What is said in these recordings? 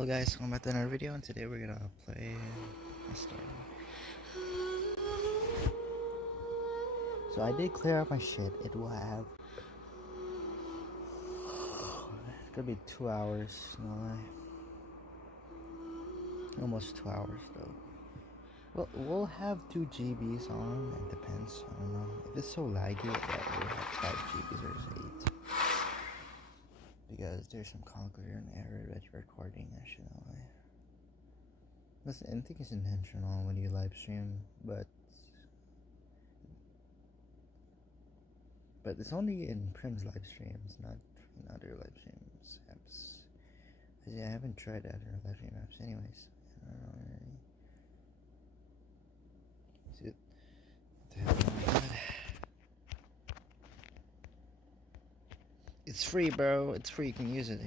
Hello guys, welcome back to another video, and today we're gonna play a story. So I did clear out my shit. It will have it's gonna be 2 hours, no lie. Almost 2 hours though. Well, we'll have 2 GBs on. It depends. I don't know if it's so laggy. Yeah, we'll have 5 GBs or 8. Because there's some conclusion error that you're recording, actually. Listen, I think it's intentional when you live stream, but it's only in Prim's live streams, not in other live streams apps. I haven't tried other live stream apps, anyways. I don't know really. It's free, bro. It's free. You can use it.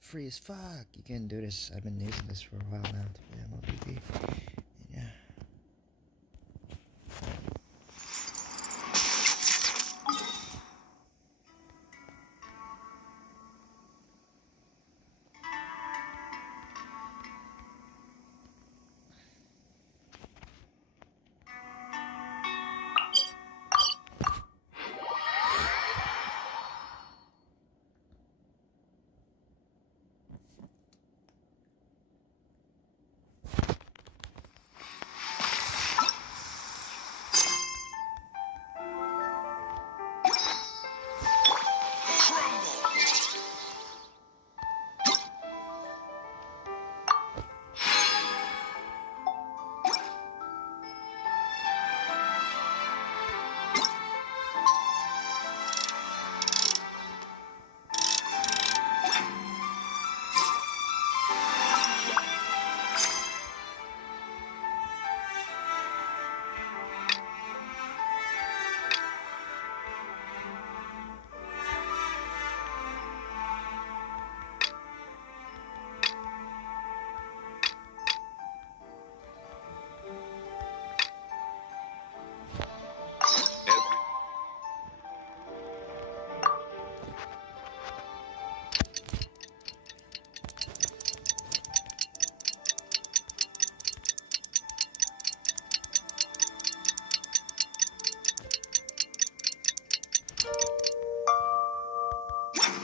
Free as fuck. You can do this. I've been using this for a while now to play MLB. Yeah.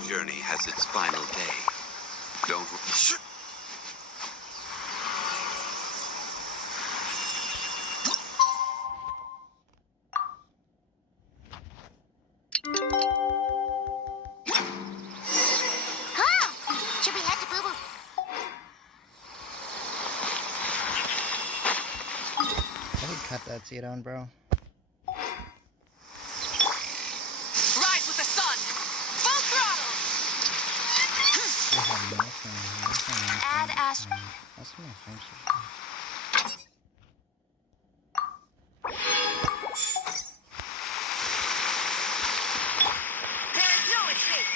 Journey has its final day. Don't. Should we head to Boo Boo? I would cut that seat on, bro. Rise with the sun! Full throttle! Add Ast. That's my phone. There is no escape!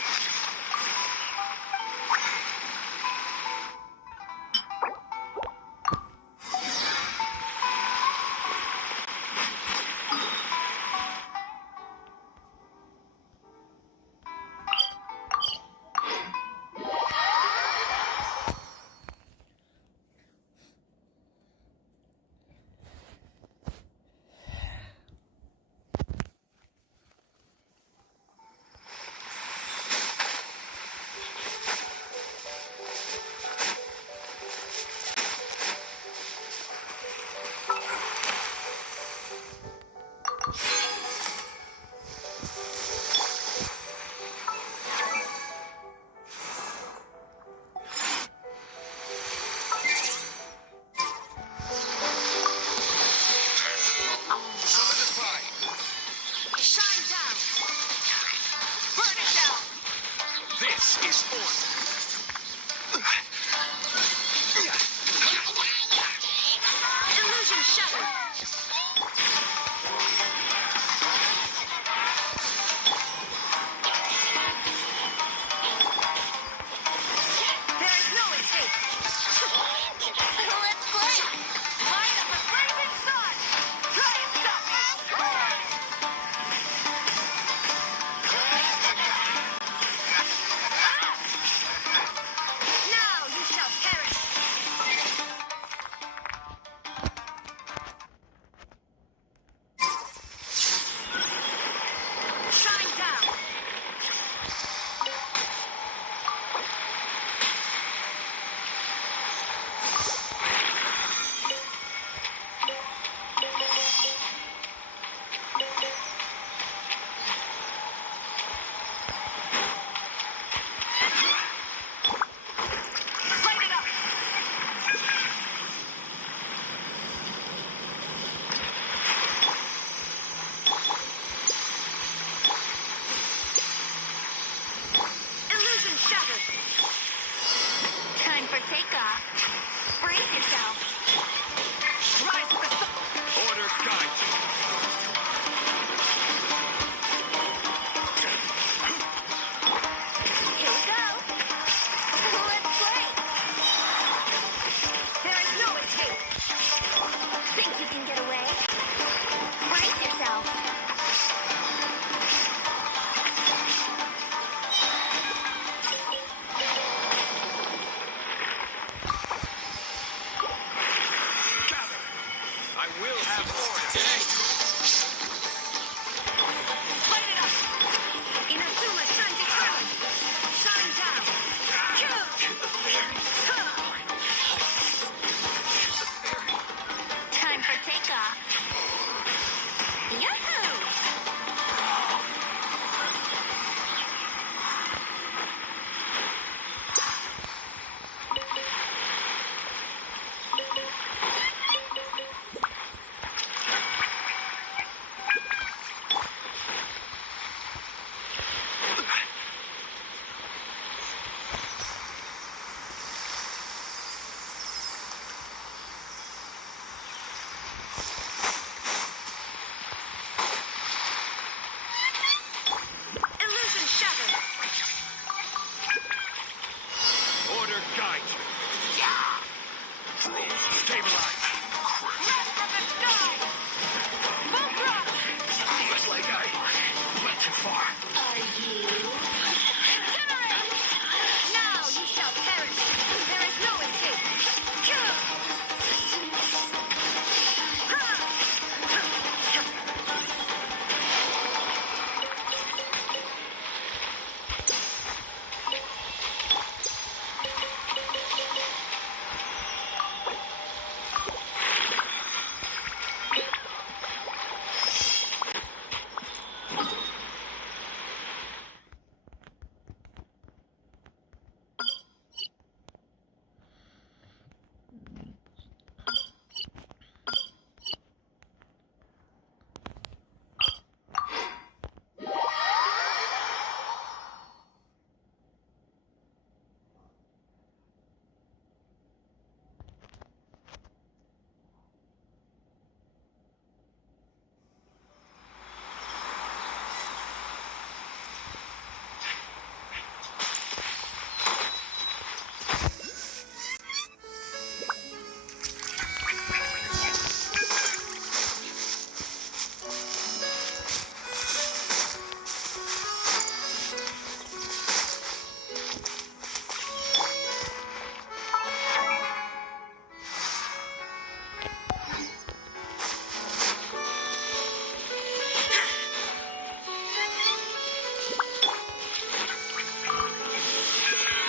will have order. Light it up! Inazuma shines eternal! Shine down! Time for takeoff! Yahoo! Illusion shattered! Order guide you. Stabilize. Red from the sky! Voltron! Looks like I went too far. Are you? Incinerate! Now you shall perish! There is no escape!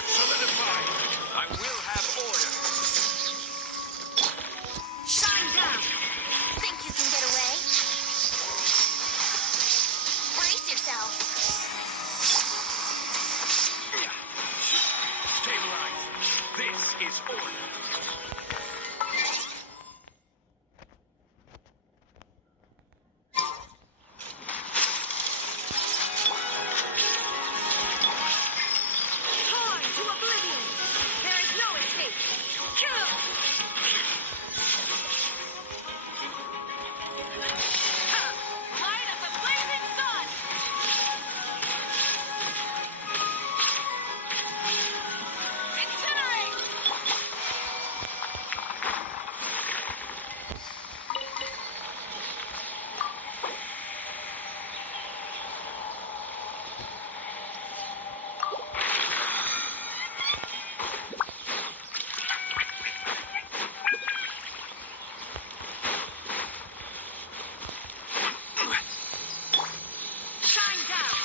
Solidify. I will have order. Shine down! Think you can get away? Brace yourself! Stabilize. This is order. Torn to oblivion! There is no escape! Light of the blazing sun! Incinerate! Shine down!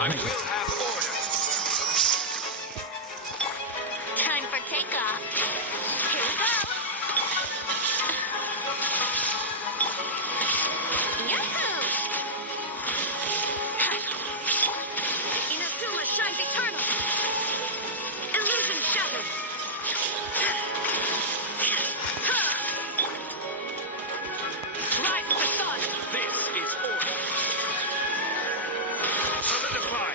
I will have order. Time for takeoff. Here we go. Yahoo! Inazuma shines eternal. Illusion shattered. Rise with the sun. This is order. Solidify.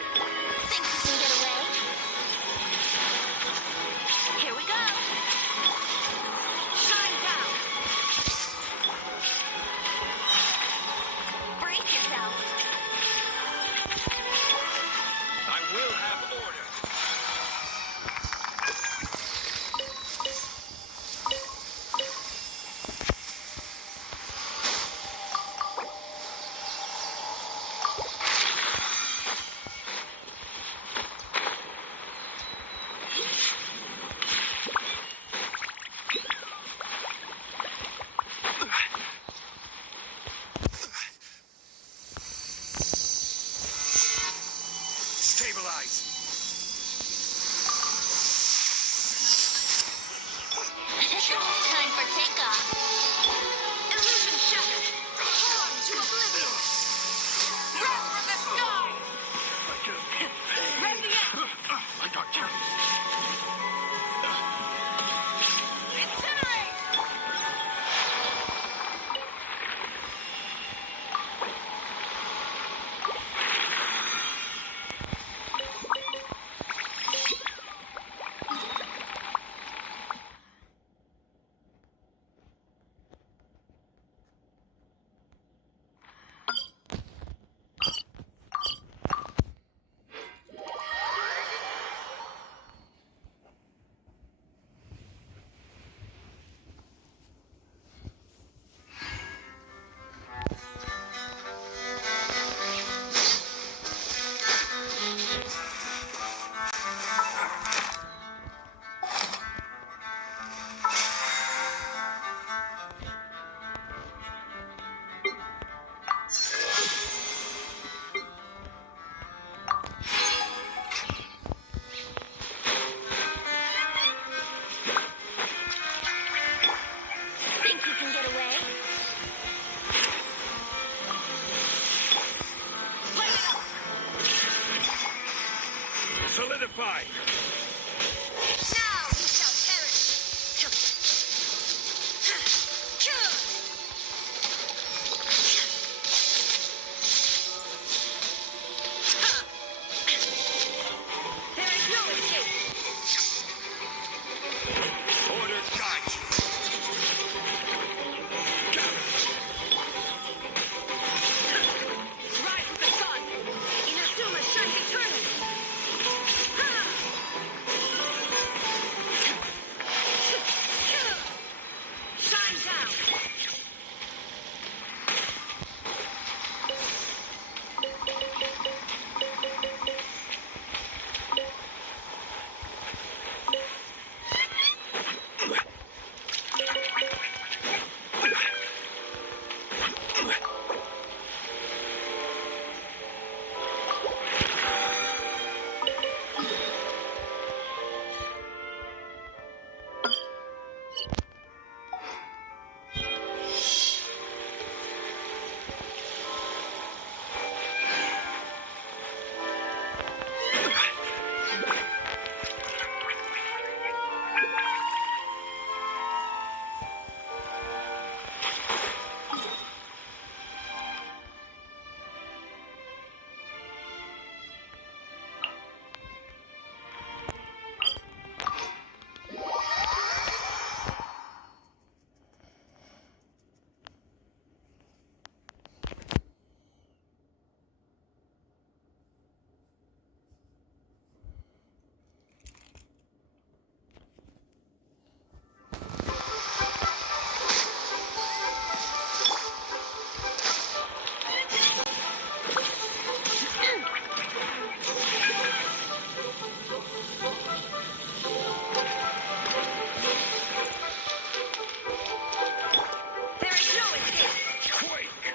There is no escape. Quake!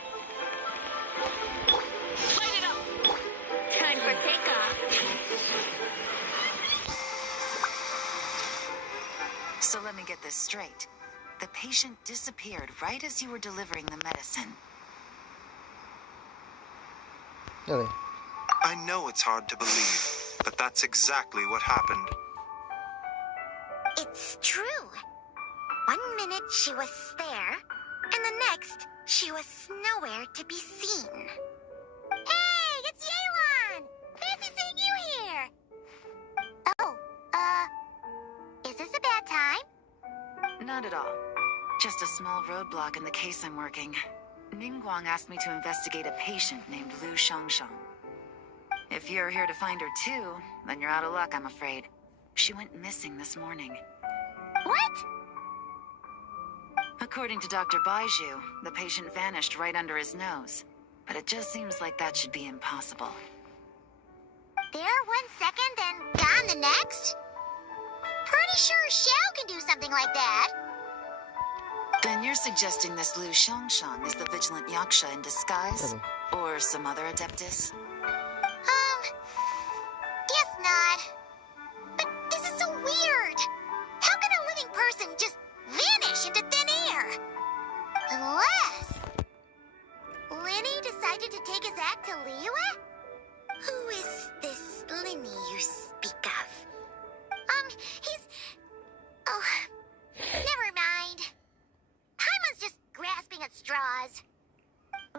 Light it up. Time for takeoff. So let me get this straight. The patient disappeared right as you were delivering the medicine. Really? I know it's hard to believe, but that's exactly what happened. It's true. 1 minute she was there, and the next she was nowhere to be seen. Hey, it's Yewan! Fancy seeing you here! Oh, is this a bad time? Not at all. Just a small roadblock in the case I'm working. Ningguang asked me to investigate a patient named Lu Shangshang. If you're here to find her too, then you're out of luck, I'm afraid. She went missing this morning. What? According to Dr. Baiju, the patient vanished right under his nose. But it just seems like that should be impossible. There 1 second and gone the next? Pretty sure Xiao can do something like that. Then you're suggesting this Lu Shangshan is the vigilant Yaksha in disguise? Really? Or some other adeptus? Guess not. But this is so weird. How can a living person just vanish into thin air? Unless Linny decided to take his act to Liyue? Who is this Linny you speak of? He's... Oh, never mind. Paimon's just grasping at straws.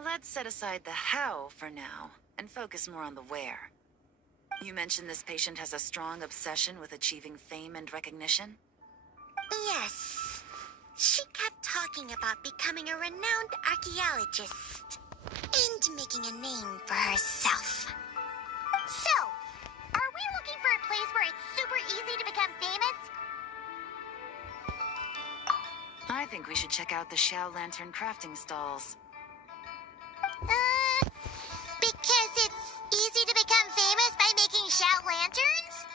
Let's set aside the how for now, and focus more on the where. You mentioned this patient has a strong obsession with achieving fame and recognition? Yes. She kept talking about becoming a renowned archaeologist and making a name for herself. So, are we looking for a place where it's super easy to become famous? I think we should check out the Xiao Lantern crafting stalls. Because it's easy to become famous by making Xiao lanterns?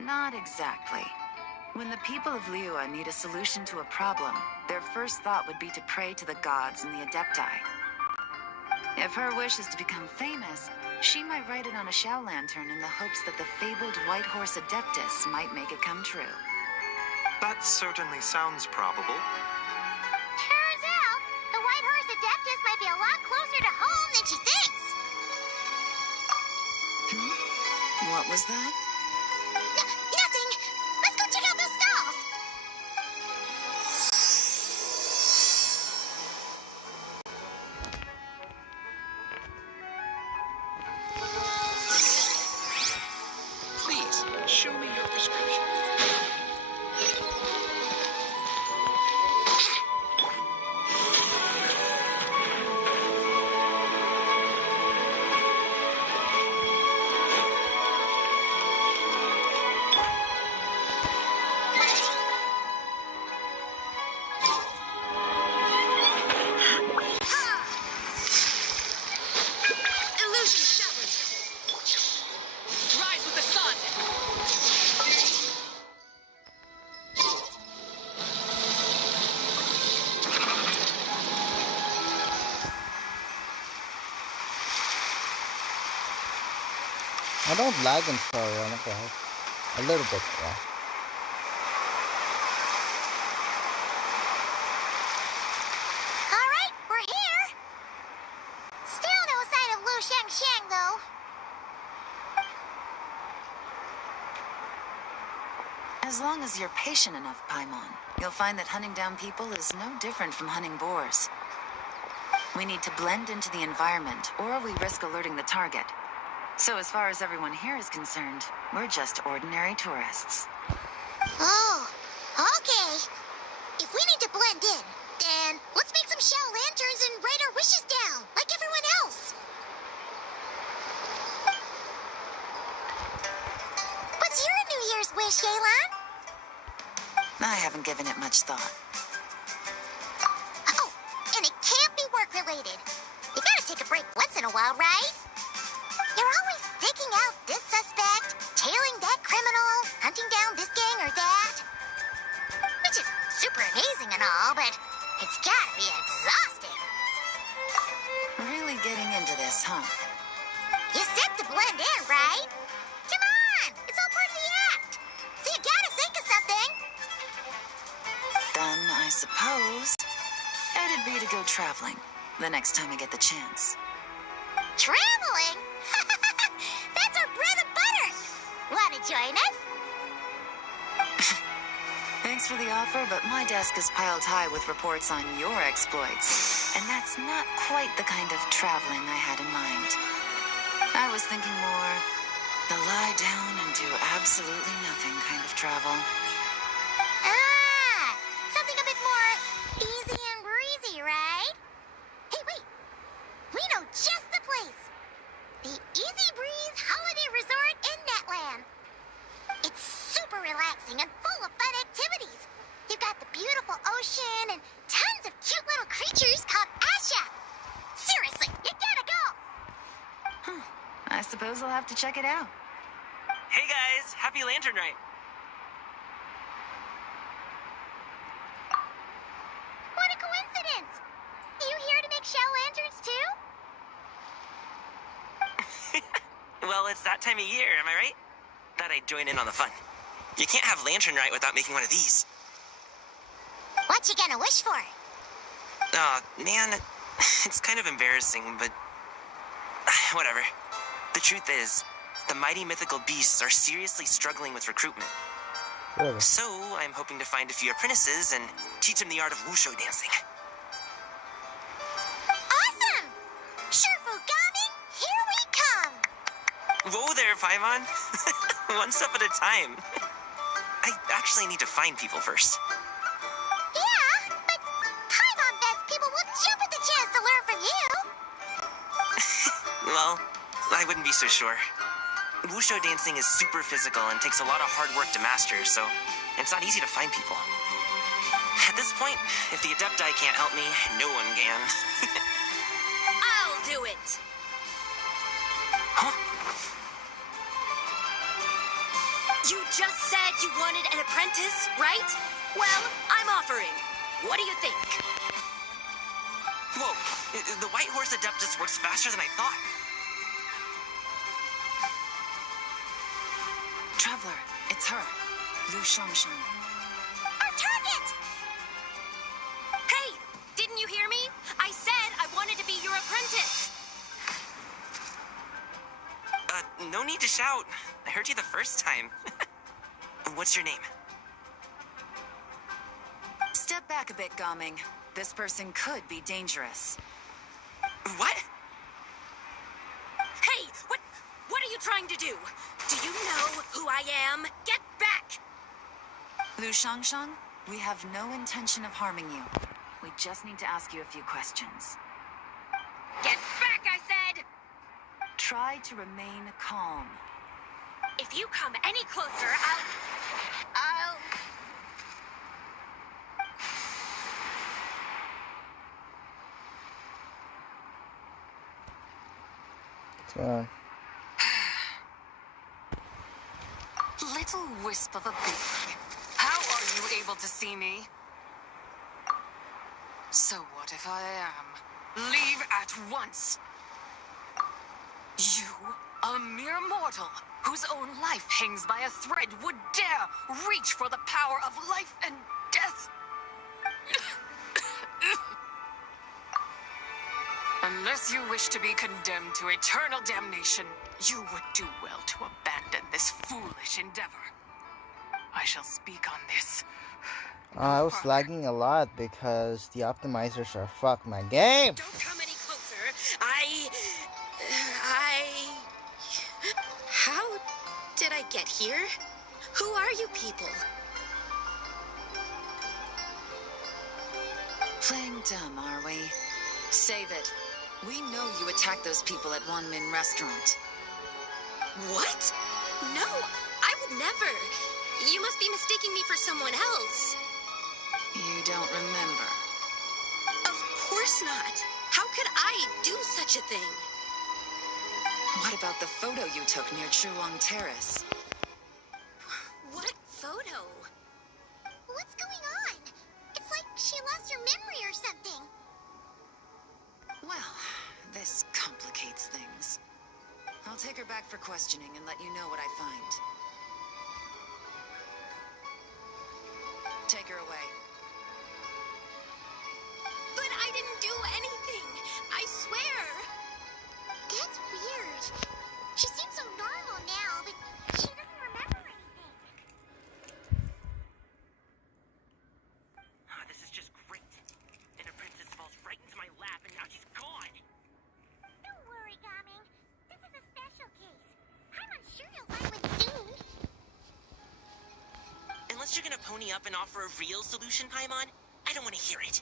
Not exactly. When the people of Liyue need a solution to a problem, their first thought would be to pray to the gods and the adepti. If her wish is to become famous, she might write it on a Xiao lantern in the hopes that the fabled White Horse Adeptus might make it come true. That certainly sounds probable. Turns out, the White Horse Adeptus might be a lot closer to home than she thinks. What was that? Nothing. Let's go check out those stalls. Please, show me your prescription. Illusion shattered. Rise with the sun. I don't lag in story, okay? A little bit, yeah. All right, we're here. Still no sign of Lu Shangshang, though. As As long as you're patient enough, Paimon, you'll find that hunting down people is no different from hunting boars. We need to blend into the environment, or we risk alerting the target. So as far as everyone here is concerned, we're just ordinary tourists. Oh, okay. If we need to blend in, then let's make some shell lanterns and write our wishes down, like everyone else. What's your New Year's wish, Yelan? I haven't given it much thought. Oh, and it can't be work-related. You gotta take a break once in a while, right? You're always staking out this suspect, tailing that criminal, hunting down this gang or that. Which is super amazing and all, but it's gotta be exhausting. Really getting into this, huh? You said to blend in, right? Come on! It's all part of the act! So you gotta think of something! Then I suppose it'd be to go traveling the next time I get the chance. Traveling? That's our bread and butter! Wanna join us? Thanks for the offer, but my desk is piled high with reports on your exploits. And that's not quite the kind of traveling I had in mind. I was thinking more the lie down and do absolutely nothing kind of travel. Ah! Something a bit more easy and breezy, right? Hey, wait! We know just the place! The Easy Breeze Holiday Resort in Netland. It's super relaxing and full of fun activities. You've got the beautiful ocean and tons of cute little creatures called Asha. Seriously, you gotta go! I suppose I'll have to check it out. Hey guys, happy Lantern Night. What a coincidence! You here to make shell lanterns too? Well, it's that time of year, am I right? Thought I'd join in on the fun. You can't have Lantern Night without making one of these. What you gonna wish for? Oh, man, it's kind of embarrassing, but whatever. The truth is, the mighty mythical beasts are seriously struggling with recruitment. Really? So, I'm hoping to find a few apprentices and teach them the art of wushu dancing. Awesome! Shurfugami, here we come! Whoa there, Paimon. One step at a time. I actually need to find people first. Yeah, but Paimon best people will jump at the chance to learn from you! Well, I wouldn't be so sure. Wushu dancing is super physical and takes a lot of hard work to master, so it's not easy to find people. At this point, if the Adepti can't help me, no one can. I'll do it. Huh? You just said you wanted an apprentice, right? Well, I'm offering. What do you think? Whoa, the White Horse Adeptus works faster than I thought. Traveler, it's her, Lu Shangshan. Our target! Hey, didn't you hear me? I said I wanted to be your apprentice. No need to shout. I heard you the first time. What's your name? Step back a bit, Gaming. This person could be dangerous. What? Hey, what are you trying to do? Do you know who I am? Get back! Lu Shangshan, we have no intention of harming you. We just need to ask you a few questions. Get back, I said! Try to remain calm. If you come any closer, I'll... Little wisp of a baby. How are you able to see me? So what if I am? Leave at once! You, a mere mortal, whose own life hangs by a thread, would dare reach for the power of life and death? Unless you wish to be condemned to eternal damnation, you would do well to abandon this foolish endeavor. I shall speak on this. I was lagging a lot because the optimizers are fuck my game. Don't come any closer. How did I get here? Who are you people? Playing dumb, are we? Save it. We know you attacked those people at One Min Restaurant. What? No, I would never. You must be mistaking me for someone else. You don't remember. Of course not. How could I do such a thing? What about the photo you took near Chuang Terrace? What photo? What's going on? It's like she lost her memory or something. Well, this complicates things. I'll take her back for questioning and let you know what I find. Take her away. But I didn't do anything. I swear. That's weird. She seems so normal now, but she doesn't remember anything. This is just great. An apprentice falls right into my lap and now she's gone. Don't worry, Gaming. This is a special case. I'm sure you'll find one soon. Unless you're gonna pony up and offer a real solution, Paimon, I don't want to hear it.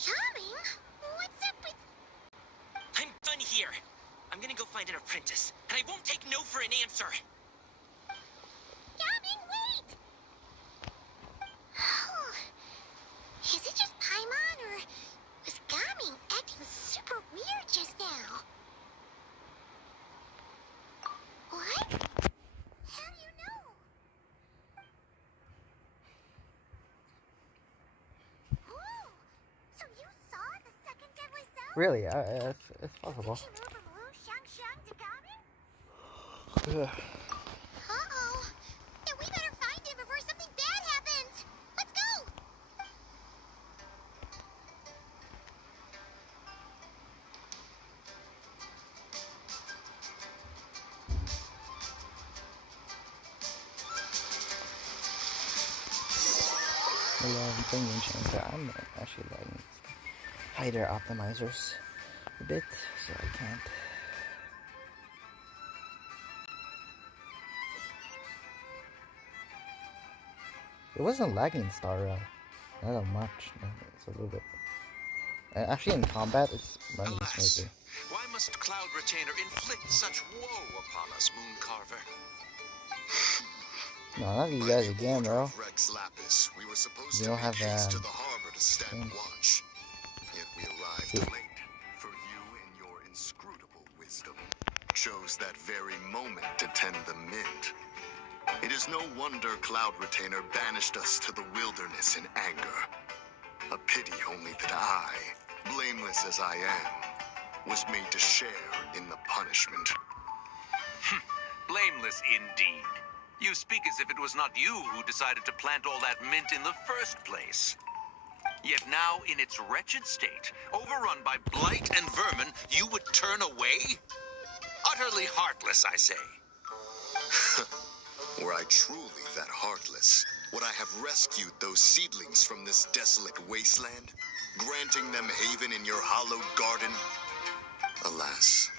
Gaming? What's up with... I'm done here. I'm gonna go find an apprentice, and I won't take no for an answer. Gaming, wait! Is it just Paimon, or was Gaming acting super weird just now? What? How do you know? Oh, so you saw the second deadly cell? Really, it's possible. Did you move from Wu Xiangxiang to Gaming? Uh-oh. Then we better find him before something bad happens. Let's go! I'm playing Genshin Impact. I'm actually lagging. Hide their optimizers a bit, so I can't. It wasn't lagging in Star Rail. Not that much. It's a little bit. Actually, in combat, it's running smoothly. Why must Cloud Retainer inflict such woe upon us, Moon Carver? No, not you guys again, bro. Rex Lapis, we were supposed You to don't have make haste to that. the harbor to stand things. watch. Yet we arrived late, for you in your inscrutable wisdom chose that very moment to tend the mint. It is no wonder Cloud Retainer banished us to the wilderness in anger. A pity only that I, blameless as I am, was made to share in the punishment. Blameless indeed. You speak as if it was not you who decided to plant all that mint in the first place. Yet now, in its wretched state, overrun by blight and vermin, you would turn away? Utterly heartless, I say. Were I truly that heartless, would I have rescued those seedlings from this desolate wasteland, granting them haven in your hallowed garden? Alas,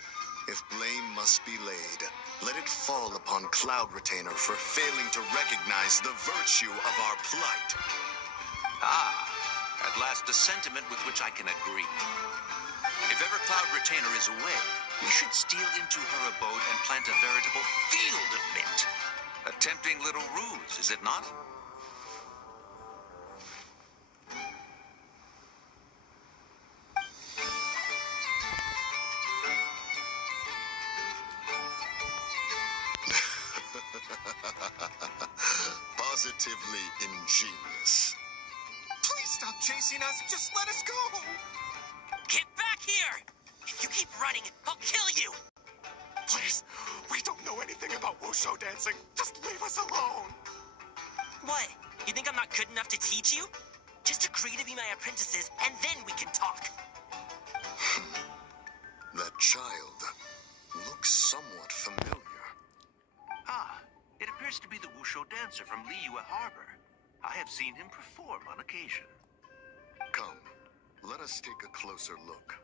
if blame must be laid, let it fall upon Cloud Retainer for failing to recognize the virtue of our plight. Ah, at last a sentiment with which I can agree. If ever Cloud Retainer is away, we should steal into her abode and plant a veritable field of mint. A tempting little ruse, is it not? Positively ingenious. Please stop chasing us. Just let us go. Get back here! If you keep running, I'll kill you! Please, we don't know anything about wushu dancing. Just leave us alone. What? You think I'm not good enough to teach you? Just agree to be my apprentices, and then we can talk. That child looks somewhat familiar. Ah, appears to be the Wusho dancer from Liyue Harbor. I have seen him perform on occasion. Come, let us take a closer look.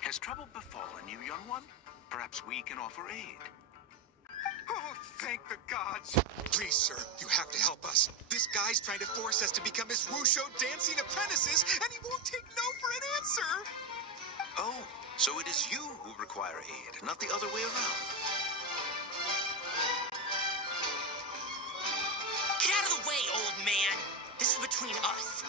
Has trouble befallen you, young one? Perhaps we can offer aid. Oh, thank the gods! Please, sir, you have to help us. This guy's trying to force us to become his Wusho dancing apprentices, and he won't take no for an answer! Oh, so it is you who require aid, not the other way around. Get out of the way, old man! This is between us.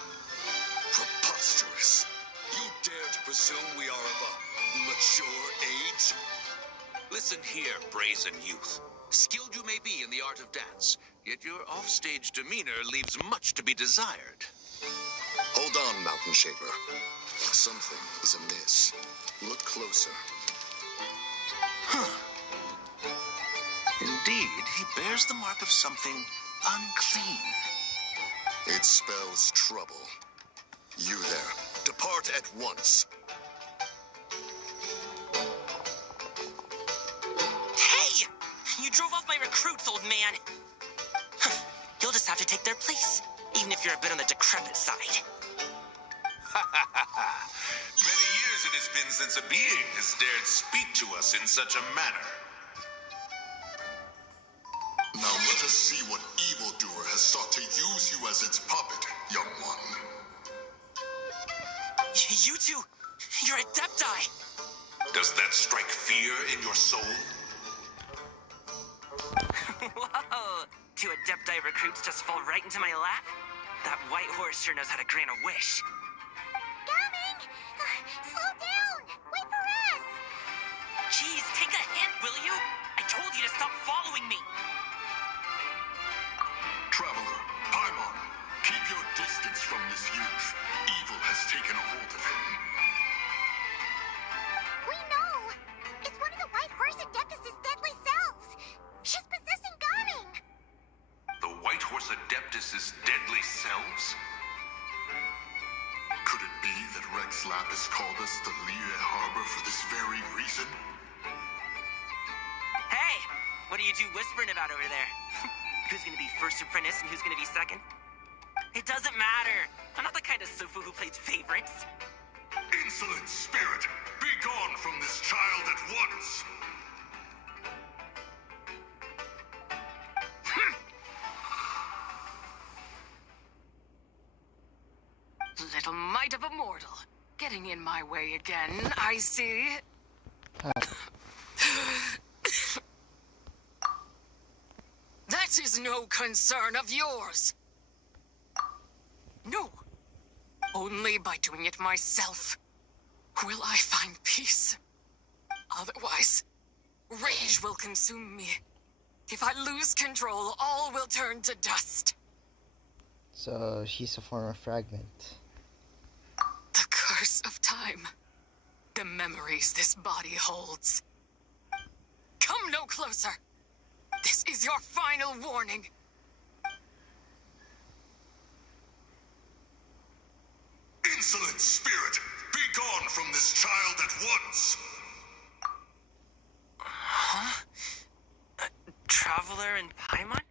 Preposterous. You dare to presume we are of a mature age? Listen here, brazen youth. Skilled you may be in the art of dance, yet your offstage demeanor leaves much to be desired. Hold on, Mountain Shaper. Something is amiss. Look closer. Huh. Indeed, he bears the mark of something unclean. It spells trouble. You there, depart at once. Hey! You drove off my recruits, old man. You'll just have to take their place, even if you're a bit on the decrepit side. Many years it has been since a being has dared speak to us in such a manner. Now let us see what evildoer has sought to use you as its puppet, young one. You two, you're Adepti. Does that strike fear in your soul? Whoa! Two Adepti recruits just fall right into my lap? That white horse sure knows how to grant a wish. Coming! Slow down! Wait for us! Jeez, take a hint, will you? I told you to stop following me. Traveler, Paimon, keep your distance from this youth. Evil has taken a hold of him. We know! It's one of the White Horse Adeptus' deadly selves! She's possessing Gaming! The White Horse Adeptus' deadly selves? Could it be that Rex Lapis called us to Liyue Harbor for this very reason? Hey! What are you two whispering about over there? Who's gonna be first apprentice and who's gonna be second? It doesn't matter. I'm not the kind of Sufu who plays favorites. Insolent spirit! Be gone from this child at once! Little mite of a mortal. Getting in my way again, I see. That is no concern of yours. No. Only by doing it myself will I find peace. Otherwise, rage will consume me. If I lose control, all will turn to dust. So she's a former fragment. The curse of time. The memories this body holds. Come no closer. This is your final warning. Insolent spirit! Be gone from this child at once! Huh? Traveler and Paimon?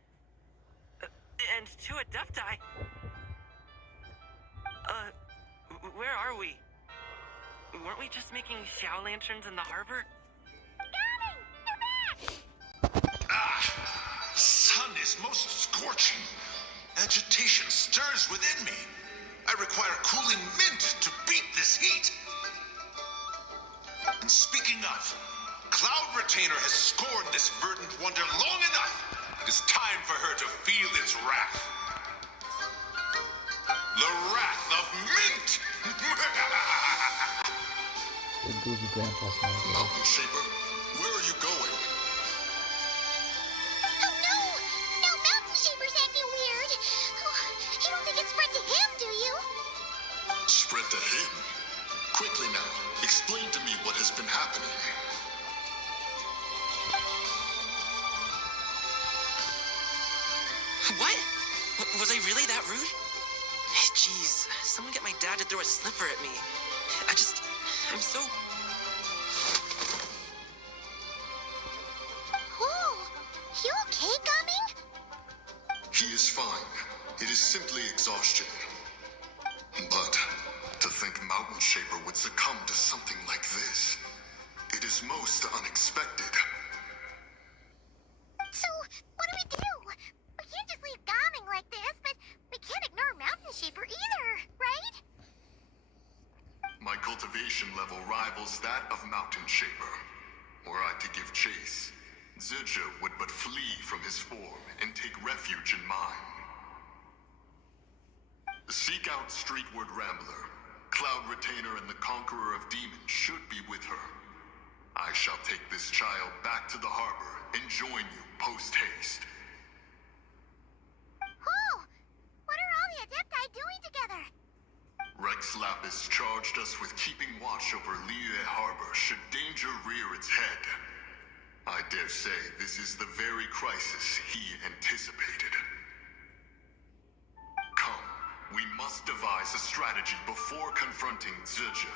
And two Adepti? Where are we? Weren't we just making Xiao lanterns in the harbor? Sun is most scorching. Agitation stirs within me. I require cooling mint to beat this heat. And speaking of, Cloud Retainer has scorned this verdant wonder long enough. It is time for her to feel its wrath. The wrath of mint! The goofy grandpa's not good. Mountain Shaper, where are you going? Oh no! Now Mountain Shaper's acting weird! Oh, you don't think it spread to him, do you? Spread to him? Quickly now, explain to me what has been happening. What? Was I really that rude? Jeez, someone get my dad to throw a slipper at me. I'm so... Whoa! He is fine. It is simply exhaustion. But to think Mountain Shaper would succumb to something like this, it is most unexpected. So, what do? We can't just leave Gaming like this, but we can't ignore Mountain Shaper either, right? My cultivation level rivals that of Mountain Shaper. Were I to give chase, Zidja would but flee from his form and take refuge in mine. Seek out Streetward Rambler. Cloud Retainer and the Conqueror of Demons should be with her. I shall take this child back to the harbor and join you post-haste. Cool! What are all the Adepti doing together? Rex Lapis charged us with keeping watch over Liyue Harbor should danger rear its head. I dare say this is the very crisis he anticipated. Come, we must devise a strategy before confronting Zidja.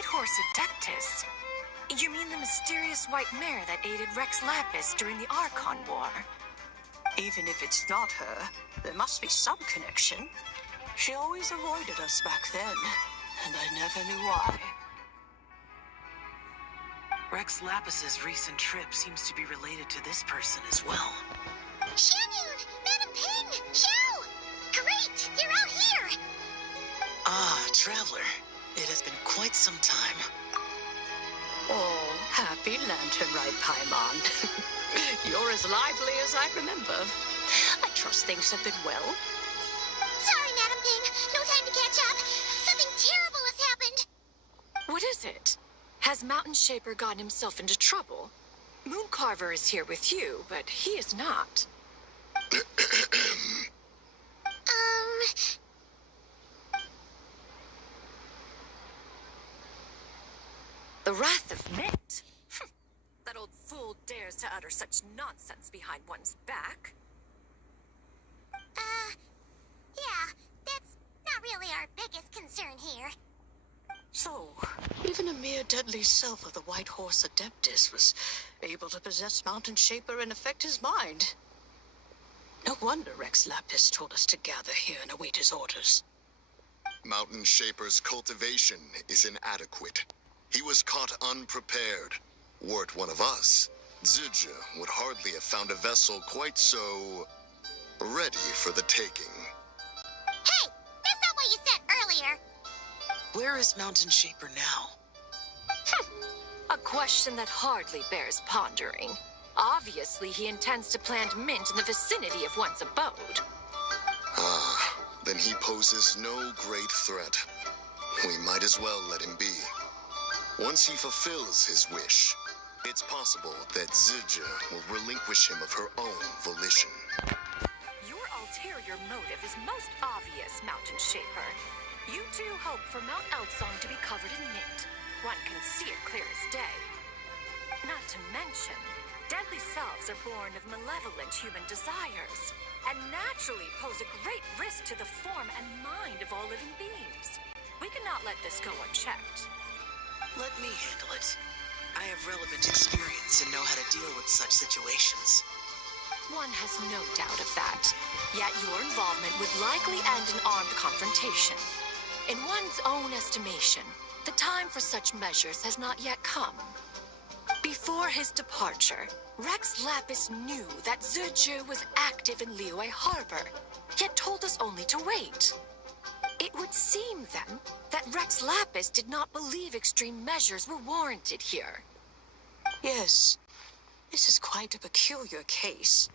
White Horse Adeptus? You mean the mysterious white mare that aided Rex Lapis during the Archon War? Even if it's not her, there must be some connection. She always avoided us back then, and I never knew why. Rex Lapis's recent trip seems to be related to this person as well. Shanyun! Madam Ping! Xiao! Great! You're out here! Ah, Traveler. It has been quite some time. Oh, happy lantern ride, Paimon. You're as lively as I remember. I trust things have been well. Sorry, Madam Ping. No time to catch up. Something terrible has happened. What is it? Has Mountain Shaper gotten himself into trouble? Mooncarver is here with you, but he is not. The wrath of Mint? That old fool dares to utter such nonsense behind one's back. Yeah, that's not really our biggest concern here. So, even a mere deadly self of the White Horse Adeptus was able to possess Mountain Shaper and affect his mind. No wonder Rex Lapis told us to gather here and await his orders. Mountain Shaper's cultivation is inadequate. He was caught unprepared. Were it one of us, Zidja would hardly have found a vessel quite so ready for the taking. Hey, that's not what you said earlier. Where is Mountain Shaper now? A question that hardly bears pondering. Obviously, he intends to plant Mint in the vicinity of one's abode. Ah, then he poses no great threat. We might as well let him be. Once he fulfills his wish, it's possible that Zidja will relinquish him of her own volition. Your ulterior motive is most obvious, Mountain Shaper. You two hope for Mount Eltsong to be covered in mint. One can see it clear as day. Not to mention, deadly selves are born of malevolent human desires, and naturally pose a great risk to the form and mind of all living beings. We cannot let this go unchecked. Let me handle it. I have relevant experience and know how to deal with such situations. One has no doubt of that. Yet your involvement would likely end in armed confrontation. In one's own estimation, the time for such measures has not yet come. Before his departure, Rex Lapis knew that Zidja was active in Liyue Harbor, yet told us only to wait. It would seem, then, that Rex Lapis did not believe extreme measures were warranted here. Yes, this is quite a peculiar case.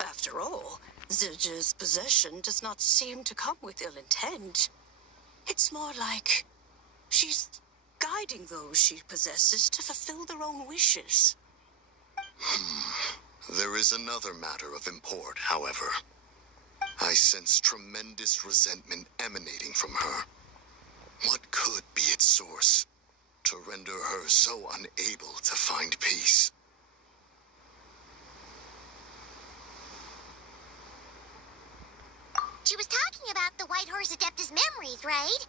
After all, Zidja's possession does not seem to come with ill intent. It's more like she's guiding those she possesses to fulfill their own wishes. There is another matter of import, however. I sense tremendous resentment emanating from her. What could be its source to render her so unable to find peace? She was talking about the White Horse Adeptus memories, right?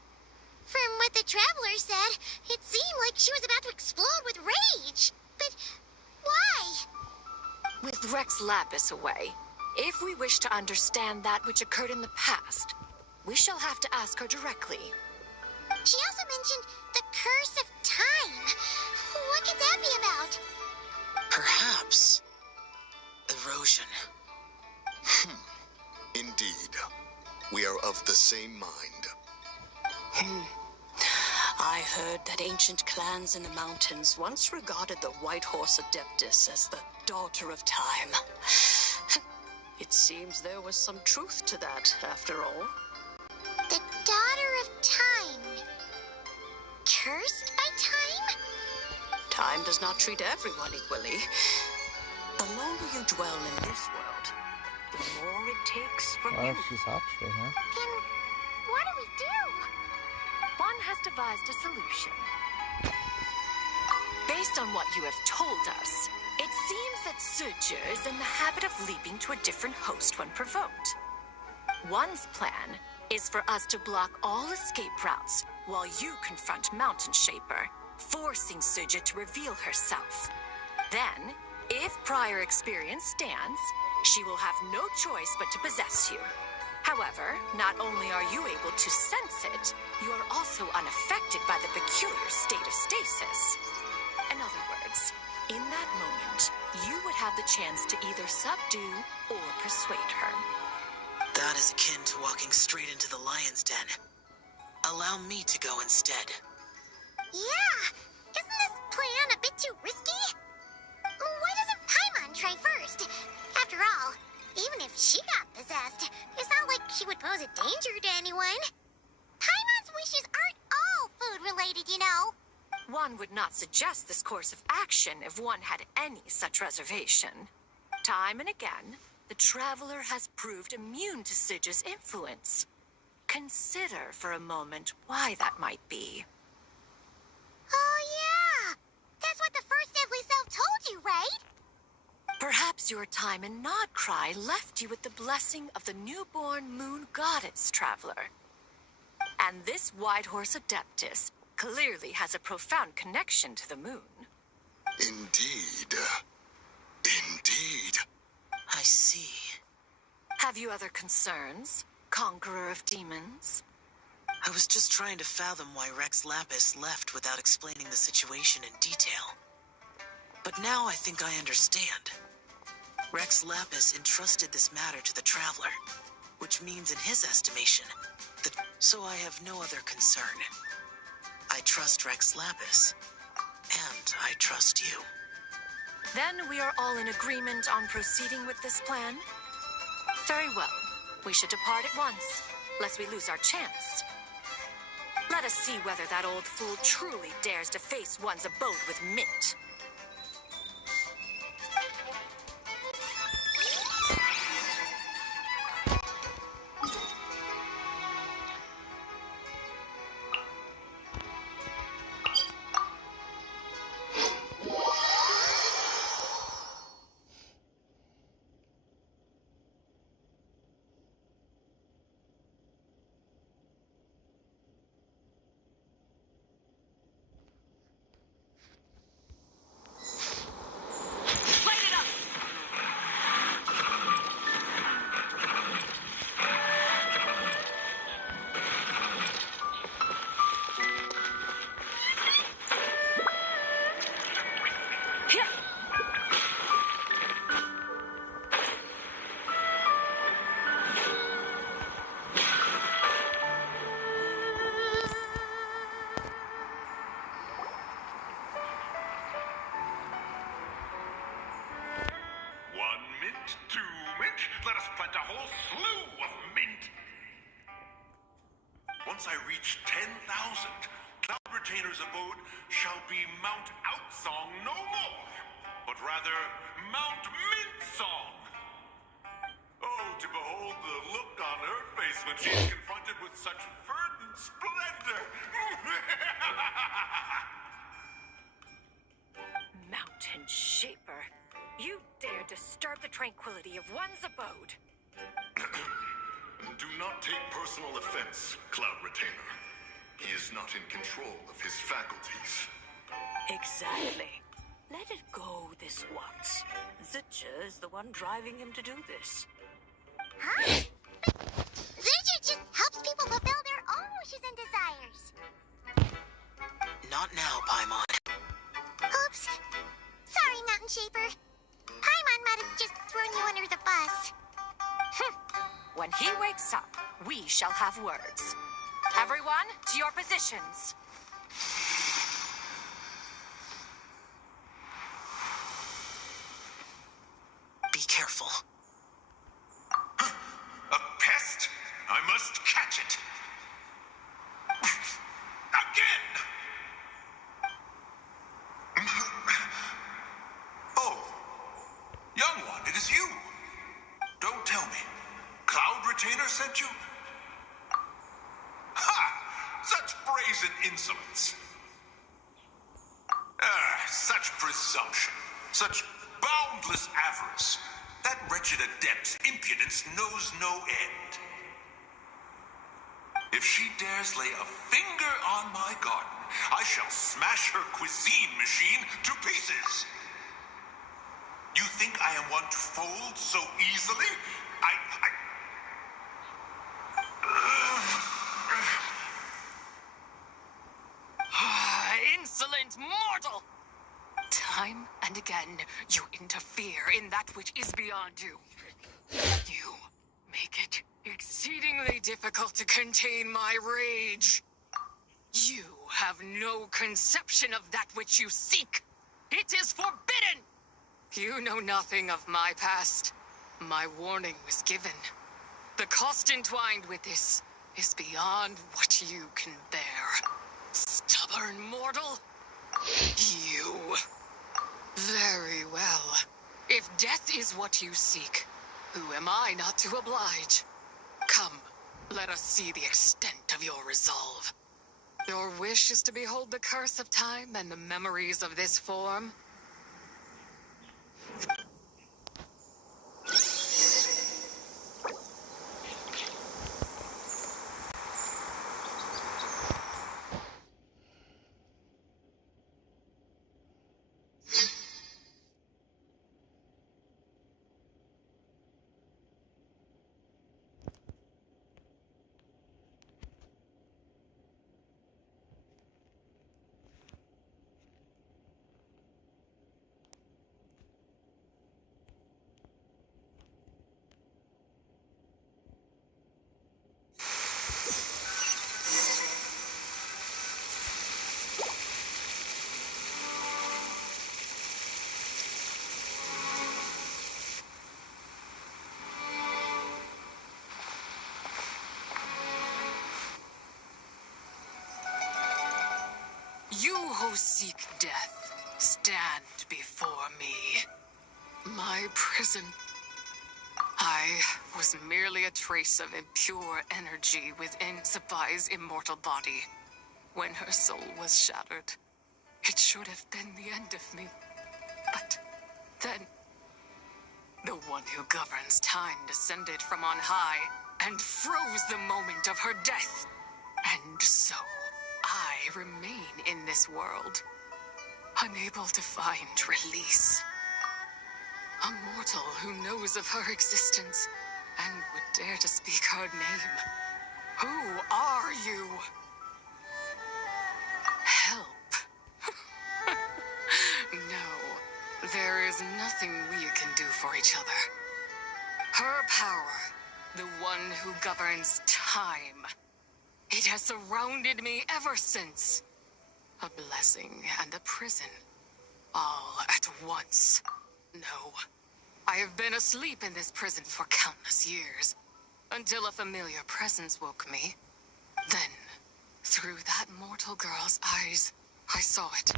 From what the Traveler said, it seemed like she was about to explode with rage. But why? With Rex Lapis away, if we wish to understand that which occurred in the past, we shall have to ask her directly. She also mentioned the Curse of Time. What could that be about? Perhaps erosion. Indeed. We are of the same mind. I heard that ancient clans in the mountains once regarded the White Horse Adeptus as the daughter of time. It seems there was some truth to that, after all. The Daughter of Time. Cursed by time? Time does not treat everyone equally. The longer you dwell in this world, the more it takes from you. She's actually, huh? Then what do we do? One has devised a solution. Based on what you have told us, it seems that Zidja is in the habit of leaping to a different host when provoked. One's plan is for us to block all escape routes while you confront Mountain Shaper, forcing Zidja to reveal herself. Then, if prior experience stands, she will have no choice but to possess you. However, not only are you able to sense it, you are also unaffected by the peculiar state of stasis. In other words, in that moment, you would have the chance to either subdue or persuade her. That is akin to walking straight into the lion's den. Allow me to go instead. Yeah! Isn't this plan a bit too risky? Why doesn't Paimon try first? After all, even if she got possessed, it's not like she would pose a danger to anyone. Paimon's wishes aren't all food-related, you know. One would not suggest this course of action if one had any such reservation. Time and again, the Traveler has proved immune to Zidja's influence. Consider for a moment why that might be. Oh, yeah! That's what the first deadly self told you, right? Perhaps your time in Nodcry left you with the blessing of the newborn moon goddess, traveler. And this Whitehorse Adeptus clearly has a profound connection to the moon. Indeed. Indeed. I see. Have you other concerns, Conqueror of Demons? I was just trying to fathom why Rex Lapis left without explaining the situation in detail. But now I think I understand. Rex Lapis entrusted this matter to the Traveler, which means in his estimation, so I have no other concern. I trust Rex Lapis, and I trust you. Then we are all in agreement on proceeding with this plan? Very well. We should depart at once, lest we lose our chance. Let us see whether that old fool truly dares to face one's abode with Mint. Once I reach 10,000, Cloud Retainer's abode shall be Mount Outsong no more, but rather Mount Mintsong. Oh, to behold the look on her face when she is confronted with such verdant splendor! Mountain Shaper, you dare disturb the tranquility of one's abode. Do not take personal offense, Cloud Retainer. He is not in control of his faculties. Exactly. Let it go this once. Zitcha is the one driving him to do this. Huh? Zitcha just helps people fulfill their own wishes and desires. Not now, Paimon. Oops. Sorry, Mountain Shaper. Paimon might have just thrown you under the bus. When he wakes up, we shall have words. Everyone, to your positions. Be careful. A pest? I must catch it. Again! Oh, young one, it is you. Don't tell me. Cloud Retainer sent you? Ha! Such brazen insolence. Such presumption. Such boundless avarice. That wretched adept's impudence knows no end. If she dares lay a finger on my garden, I shall smash her cuisine machine to pieces. You think I am one to fold so easily? Insolent mortal! Time and again, you interfere in that which is beyond you. You make it exceedingly difficult to contain my rage. You have no conception of that which you seek. It is forbidden! You know nothing of my past. My warning was given. The cost entwined with this is beyond what you can bear. Stubborn mortal. You. Very well. If death is what you seek, who am I not to oblige? Come, let us see the extent of your resolve. Your wish is to behold the curse of time and the memories of this form? You who seek death, stand before me. My prison. I was merely a trace of impure energy within Sabai's immortal body. When her soul was shattered, it should have been the end of me. But then, the one who governs time descended from on high and froze the moment of her death. And so, I remain in this world, unable to find release. A mortal who knows of her existence and would dare to speak her name. Who are you? Help. No, there is nothing we can do for each other. Her power, the one who governs time, it has surrounded me ever since. A blessing and a prison, all at once. No, I have been asleep in this prison for countless years, until a familiar presence woke me. Then, through that mortal girl's eyes, I saw it.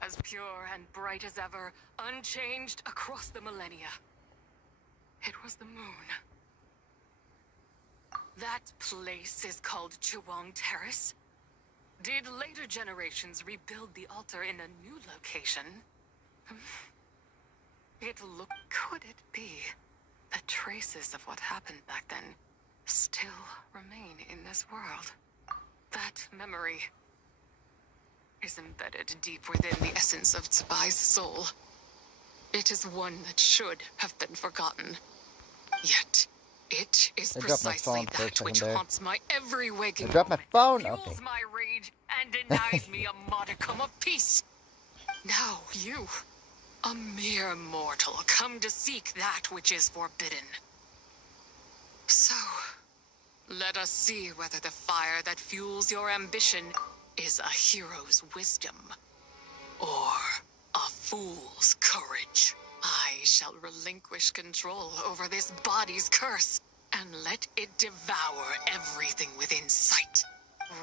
As pure and bright as ever, unchanged across the millennia. It was the moon. That place is called Chiwang Terrace. Did later generations rebuild the altar in a new location? Could it be that traces of what happened back then still remain in this world? That memory is embedded deep within the essence of Tsubai's soul. It is one that should have been forgotten. Yet, it is precisely that which haunts my every waking moment, fuels my rage, and denies me a modicum of peace. Now you, a mere mortal, come to seek that which is forbidden. So, let us see whether the fire that fuels your ambition is a hero's wisdom, or a fool's courage. I shall relinquish control over this body's curse, and let it devour everything within sight.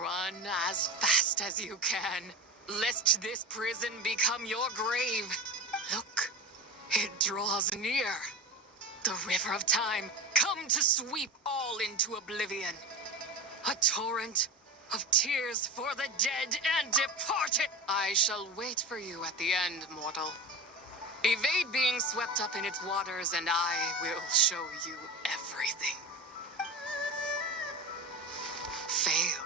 Run as fast as you can, lest this prison become your grave. Look, it draws near. The river of time, come to sweep all into oblivion. A torrent of tears for the dead and departed. I shall wait for you at the end, mortal. Evade being swept up in its waters, and I will show you everything. Fail,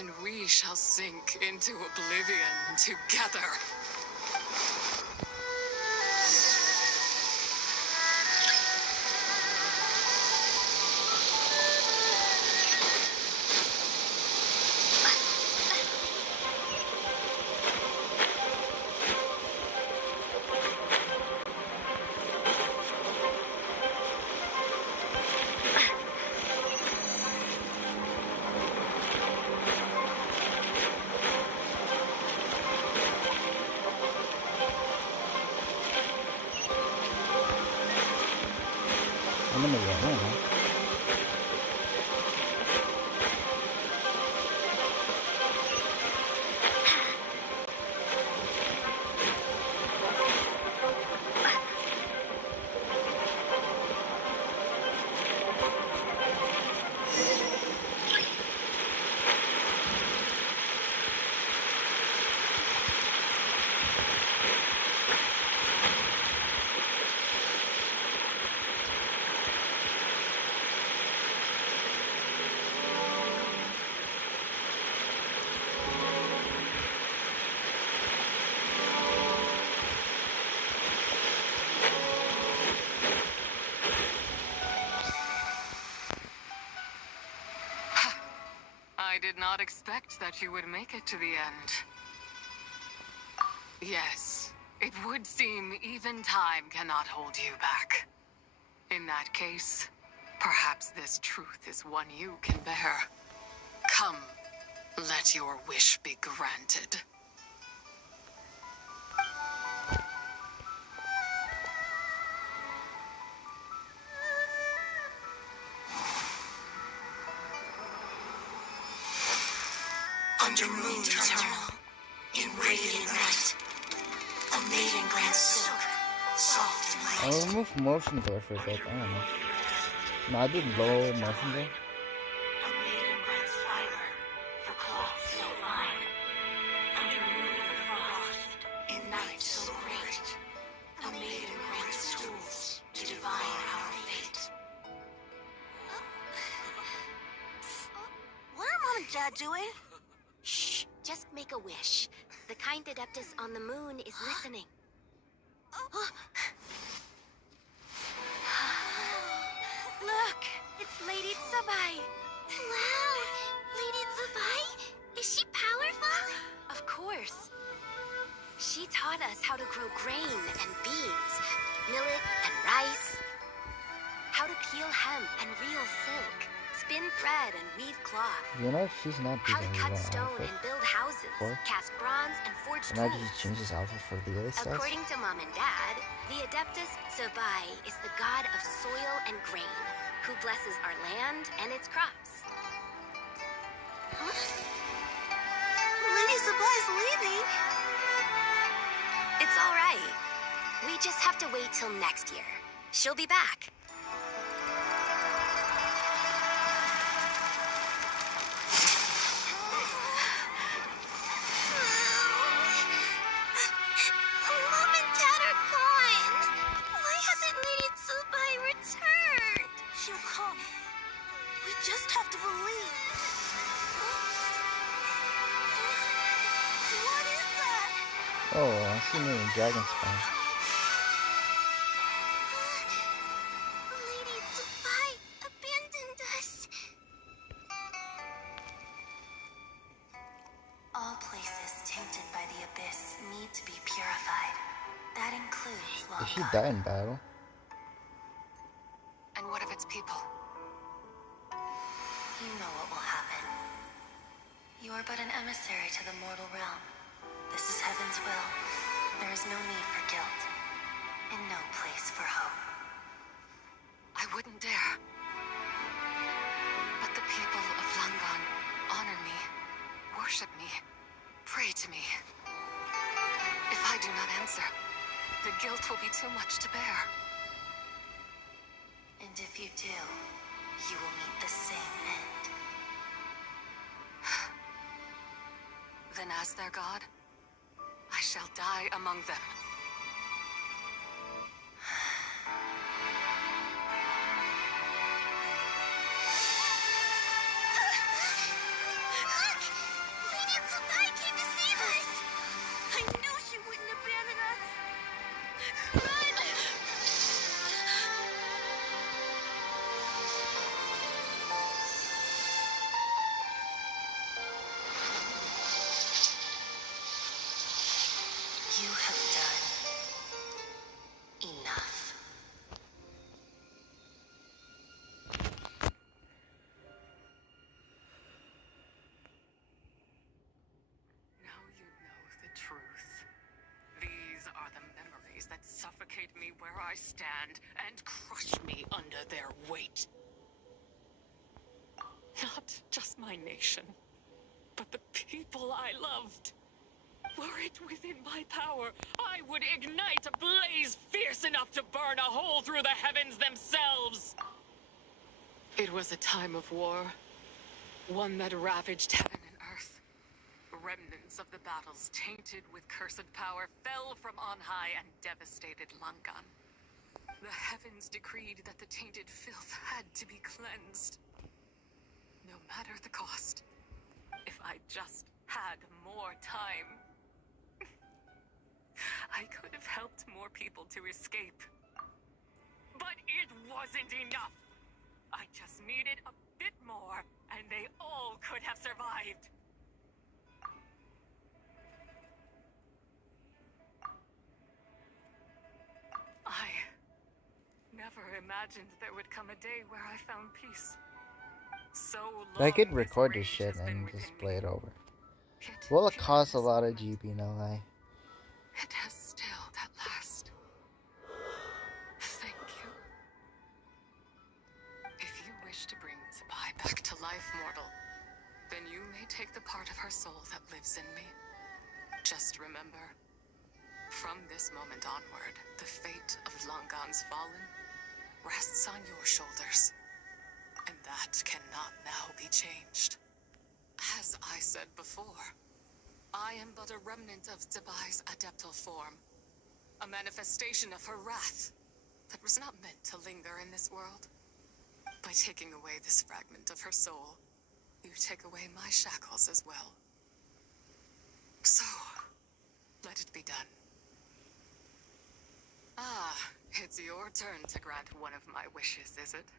and we shall sink into oblivion together. I'm in the wrong one, huh? I did not expect that you would make it to the end. Yes, it would seem even time cannot hold you back. In that case, perhaps this truth is one you can bear. Come, let your wish be granted. Under moon eternal, in radiant night, a maiden grants silk, soft and light. I'll remove motion blur for a bit. I don't know. No, I did low motion blur. A maiden grants fiber for cloth so fine. Under moon of frost, in night so great, a maiden grants tools to divine our fate. What are Mom and Dad doing? Shh, just make a wish. The kind Adeptus on the moon is listening. Look, it's Lady Tsubai. Wow, Lady Tsubai? Is she powerful? Of course. She taught us how to grow grain and beans, millet and rice, how to peel hemp and reel silk, spin thread and weave cloth, You know, she's not how to doing cut her stone outfit. and build houses, Before. cast bronze and forge And I tools. just changed his outfit for the other stuff. According to Mom and Dad, the Adeptus Tsubai is the god of soil and grain, who blesses our land and its crops. Huh? Lady Tsubai's leaving. It's all right. We just have to wait till next year. She'll be back. Mom and Dad are gone. Why hasn't Lady Tsubai returned? She'll come. We just have to believe. What is that? Oh, I see me in Dragon Spawn. Lady Tsubai abandoned us. All places tainted by the abyss need to be purified. That includes If she Long died in battle, And what of its people? You know what will happen. You are but an emissary to the mortal realm. This is heaven's will. There is no need for guilt, and no place for hope. I wouldn't dare. But the people of Langan honor me, worship me, pray to me. If I do not answer, the guilt will be too much to bear. And if you do, you will meet the same end. Then as their god, I shall die among them. Look! Lady Tsubai came to save us! I knew she wouldn't abandon us! Run! You have done enough. Now you know the truth. These are the memories that suffocate me where I stand and crush me under their weight. Not just my nation, but the people I loved. Were it within my power, I would ignite a blaze fierce enough to burn a hole through the heavens themselves. It was a time of war, one that ravaged heaven and earth. Remnants of the battles tainted with cursed power fell from on high and devastated Langan. The heavens decreed that the tainted filth had to be cleansed. No matter the cost, if I just had more time, I could have helped more people to escape. But it wasn't enough. I just needed a bit more, and they all could have survived. I never imagined there would come a day where I found peace. So long I could this record this rage shit has been and within just play it me. over. Yet Will it here cost a is lot of GB, no lie? It has stilled at last. Thank you. If you wish to bring Zabai back to life, mortal, then you may take the part of her soul that lives in me. Just remember, from this moment onward, the fate of Langan's fallen rests on your shoulders. And that cannot now be changed. As I said before, I am but a remnant of Zabai's adeptal form. A manifestation of her wrath that was not meant to linger in this world. By taking away this fragment of her soul, you take away my shackles as well. So, let it be done. Ah, it's your turn to grant one of my wishes, is it?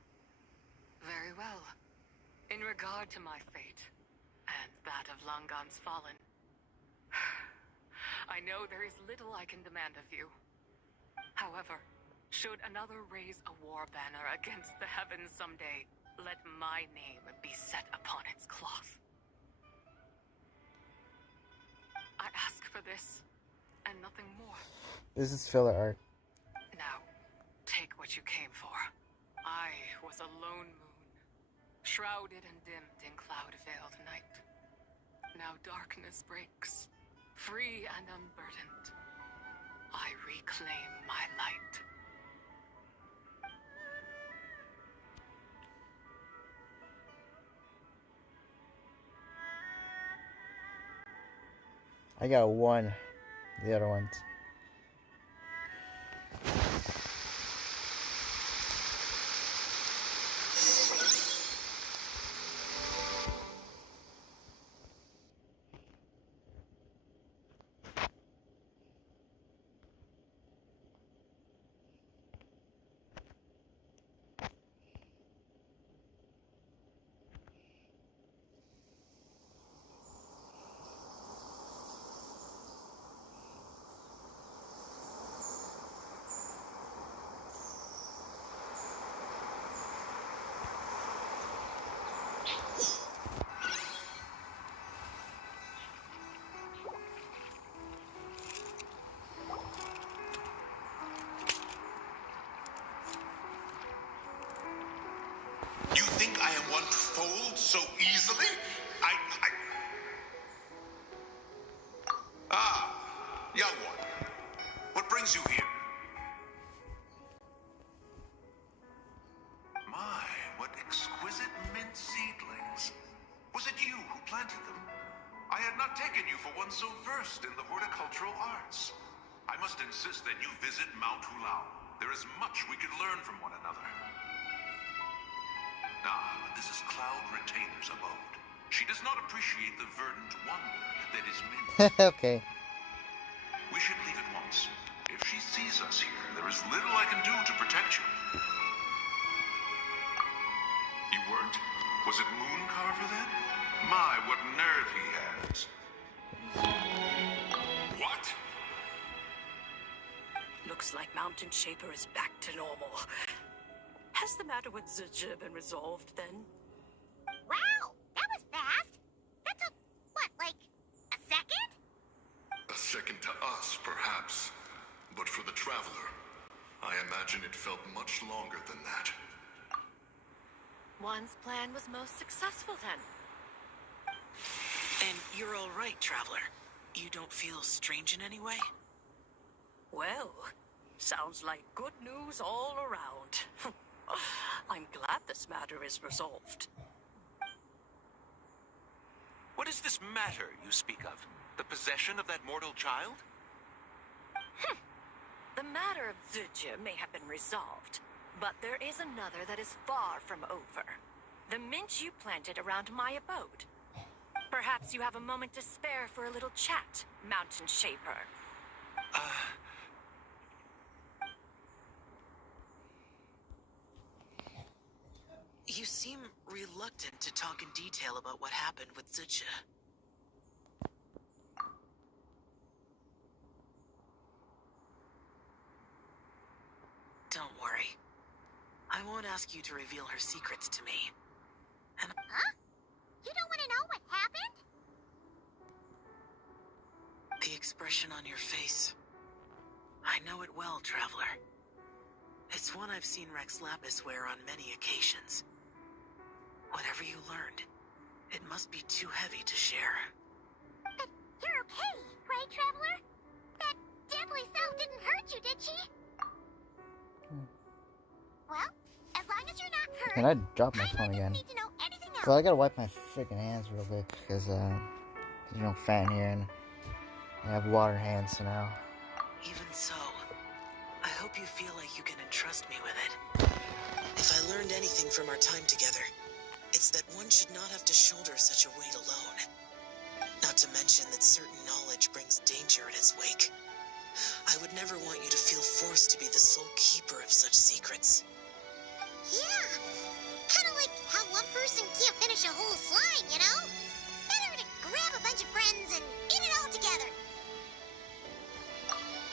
Very well. In regard to my fate, and that of Langan's fallen, I know there is little I can demand of you. However, should another raise a war banner against the heavens someday, let my name be set upon its cloth. I ask for this, and nothing more. This is filler art. Now, take what you came for. I was a lone moon, shrouded and dimmed in cloud-veiled night. Now darkness breaks, free and unburdened. I reclaim my light. I got one. The other ones. You think I am one to fold so easily? Ah, young one. What brings you here? My, what exquisite mint seedlings. Was it you who planted them? I had not taken you for one so versed in the horticultural arts. I must insist that you visit Mount Hulao. There is much we could learn from one another. Ah, but this is Cloud Retainer's abode. She does not appreciate the verdant wonder that is mint. Okay. We should leave at once. If she sees us here, there is little I can do to protect you. You weren't? Was it Mooncarver then? My, what nerve he has. What? Looks like Mountain Shaper is back to normal. Has the matter with Zizhi been resolved then? Wow, that was fast. That took, what, like, a second? A second to us, perhaps. But for the Traveler, I imagine it felt much longer than that. One's plan was most successful then. And you're all right, Traveler. You don't feel strange in any way? Well, sounds like good news all around. I'm glad this matter is resolved. What is this matter you speak of? The possession of that mortal child? The matter of Zizhi may have been resolved, but there is another that is far from over. The mint you planted around my abode. Perhaps you have a moment to spare for a little chat, Mountain Shaper. You seem reluctant to talk in detail about what happened with Zucha. Don't worry. I won't ask you to reveal her secrets to me. And Huh? You don't want to know what happened? the expression on your face. I know it well, Traveler. It's one I've seen Rex Lapis wear on many occasions. Whatever you learned, it must be too heavy to share. But you're okay, right, Traveler? That deadly self didn't hurt you, did she? Well, as long as you're not hurt, Can I drop my phone again? need to know anything else. Well, I gotta wipe my freaking hands real quick because there's no fan here and I have water hands now. Even so, I hope you feel like you can entrust me with it. If I learned anything from our time together, it's that one should not have to shoulder such a weight alone. Not to mention that certain knowledge brings danger in its wake. I would never want you to feel forced to be the sole keeper of such secrets. Yeah, kind of like how one person can't finish a whole slime, you know? Better to grab a bunch of friends and eat it all together.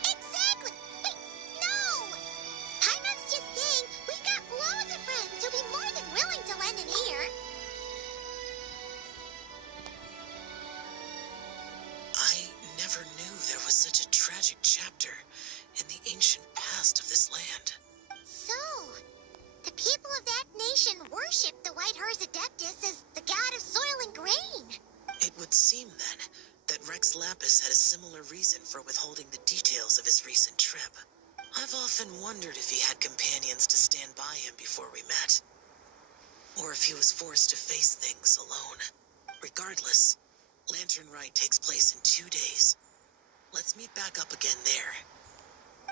Exactly! Wait, no! Paimon's just saying we've got loads of friends who'll be more than willing to lend an ear. I never knew there was such a tragic chapter in the ancient past of this land. So, the people of that nation worship the White Horse Adeptus as the god of soil and grain. It would seem, then, that Rex Lapis had a similar reason for withholding the details of his recent trip. I've often wondered if he had companions to stand by him before we met. Or if he was forced to face things alone. Regardless, Lantern Rite takes place in 2 days. Let's meet back up again there.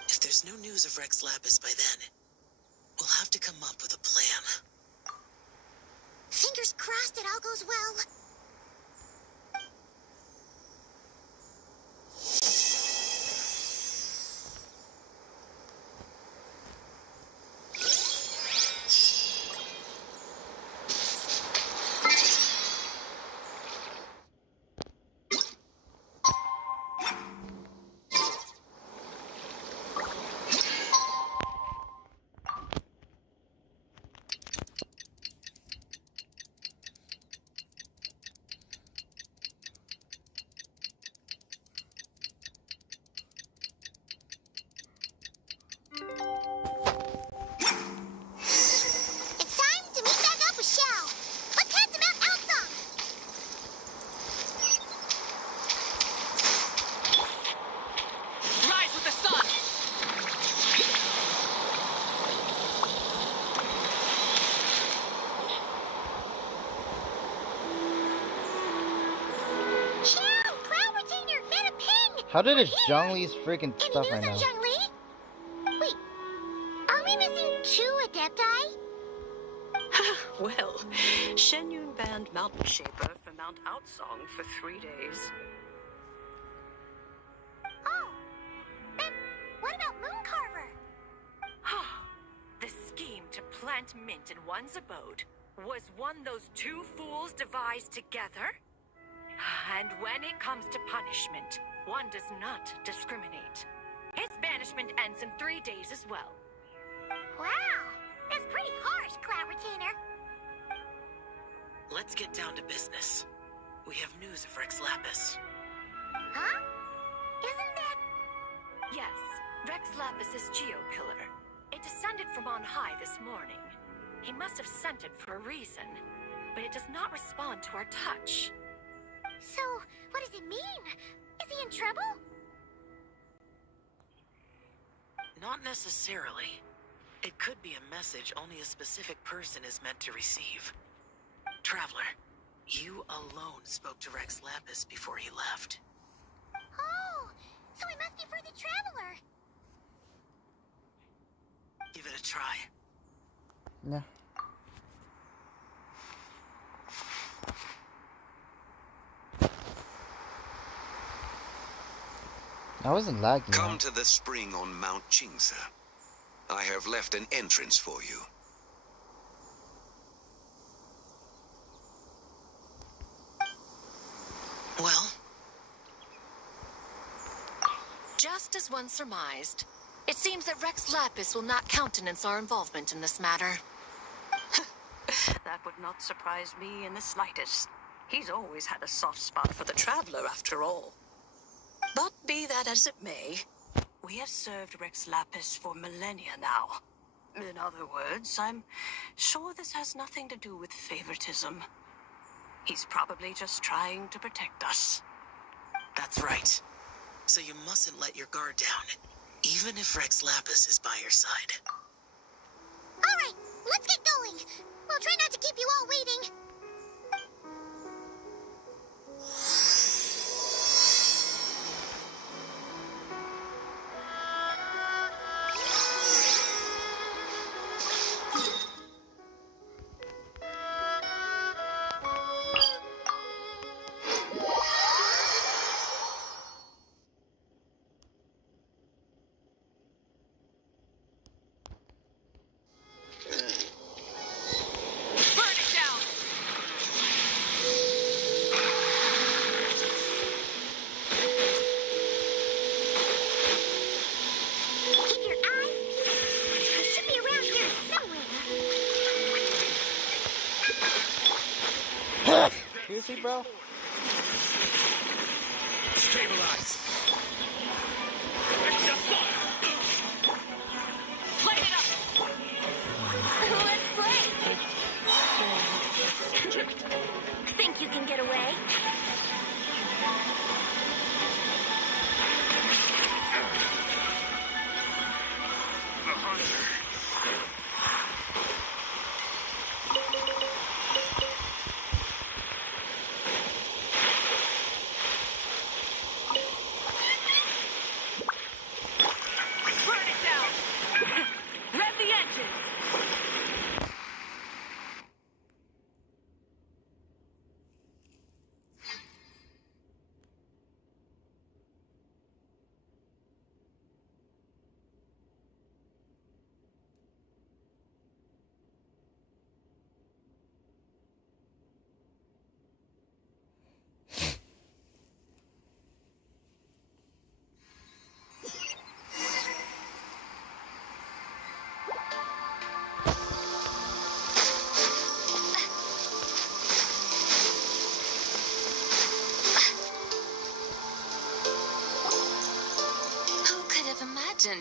If there's no news of Rex Lapis by then, we'll have to come up with a plan. Fingers crossed it all goes well. It's time to meet back up with Shell. Let's head to Mount Outsong. Rise with the sun! Shell, Cloud Retainer, Mana Ping. How did it Zhongli's freaking stuff right Any now? news on Zhongli? Wait, are we missing 2 Adepti? Well, Shenyun banned Mountain Shaper from Mount Outsong for 3 days. Oh, then what about Mooncarver? The scheme to plant mint in one's abode was one those two fools devised together? And when it comes to punishment, one does not discriminate. His banishment ends in 3 days as well. Wow, that's pretty harsh, Cloud Retainer. Let's get down to business. We have news of Rex Lapis. Huh? Isn't that... Yes, Rex Lapis's Geopillar. It descended from on high this morning. He must have sent it for a reason, but it does not respond to our touch. So, what does it mean? Is he in trouble? Not necessarily. It could be a message only a specific person is meant to receive. Traveler, you alone spoke to Rex Lapis before he left. Oh, so it must be for the Traveler. Give it a try. Yeah. I wasn't lagging. Come to the spring on Mount Chingsa. I have left an entrance for you. Well? Just as one surmised, it seems that Rex Lapis will not countenance our involvement in this matter. That would not surprise me in the slightest. He's always had a soft spot for the traveler, after all. But be that as it may, we have served Rex Lapis for millennia now. In other words, I'm sure this has nothing to do with favoritism. He's probably just trying to protect us. That's right. So you mustn't let your guard down, even if Rex Lapis is by your side. All right, let's get going. We'll try not to keep you all waiting. Seriously, bro? Stabilize. Light it up! Let's play! Think you can get away? The hunter.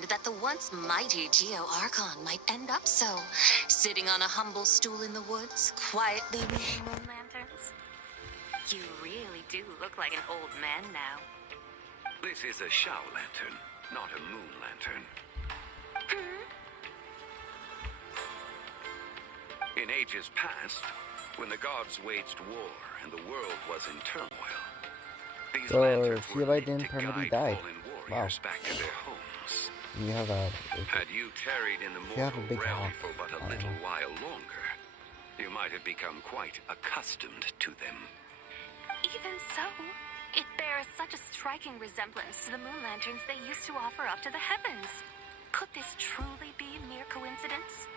That the once mighty Geo Archon might end up so, sitting on a humble stool in the woods, quietly reading moon lanterns. You really do look like an old man now. This is a Shao lantern, not a moon lantern. In ages past, when the gods waged war and the world was in turmoil, these lanterns were lit to guide fallen warriors back to their homes. You have a... Had you tarried in the have a mortal big realm house, for but a little while longer, you might have become quite accustomed to them. Even so, it bears such a striking resemblance to the moon lanterns they used to offer up to the heavens. Could this truly be mere coincidence?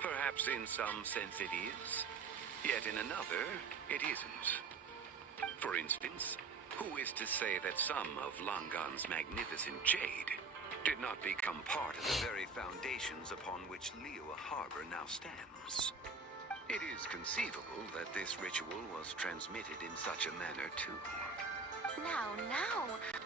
Perhaps in some sense it is, yet in another, it isn't. For instance, who is to say that some of Langan's magnificent jade did not become part of the very foundations upon which Liyue Harbor now stands? It is conceivable that this ritual was transmitted in such a manner too. Now,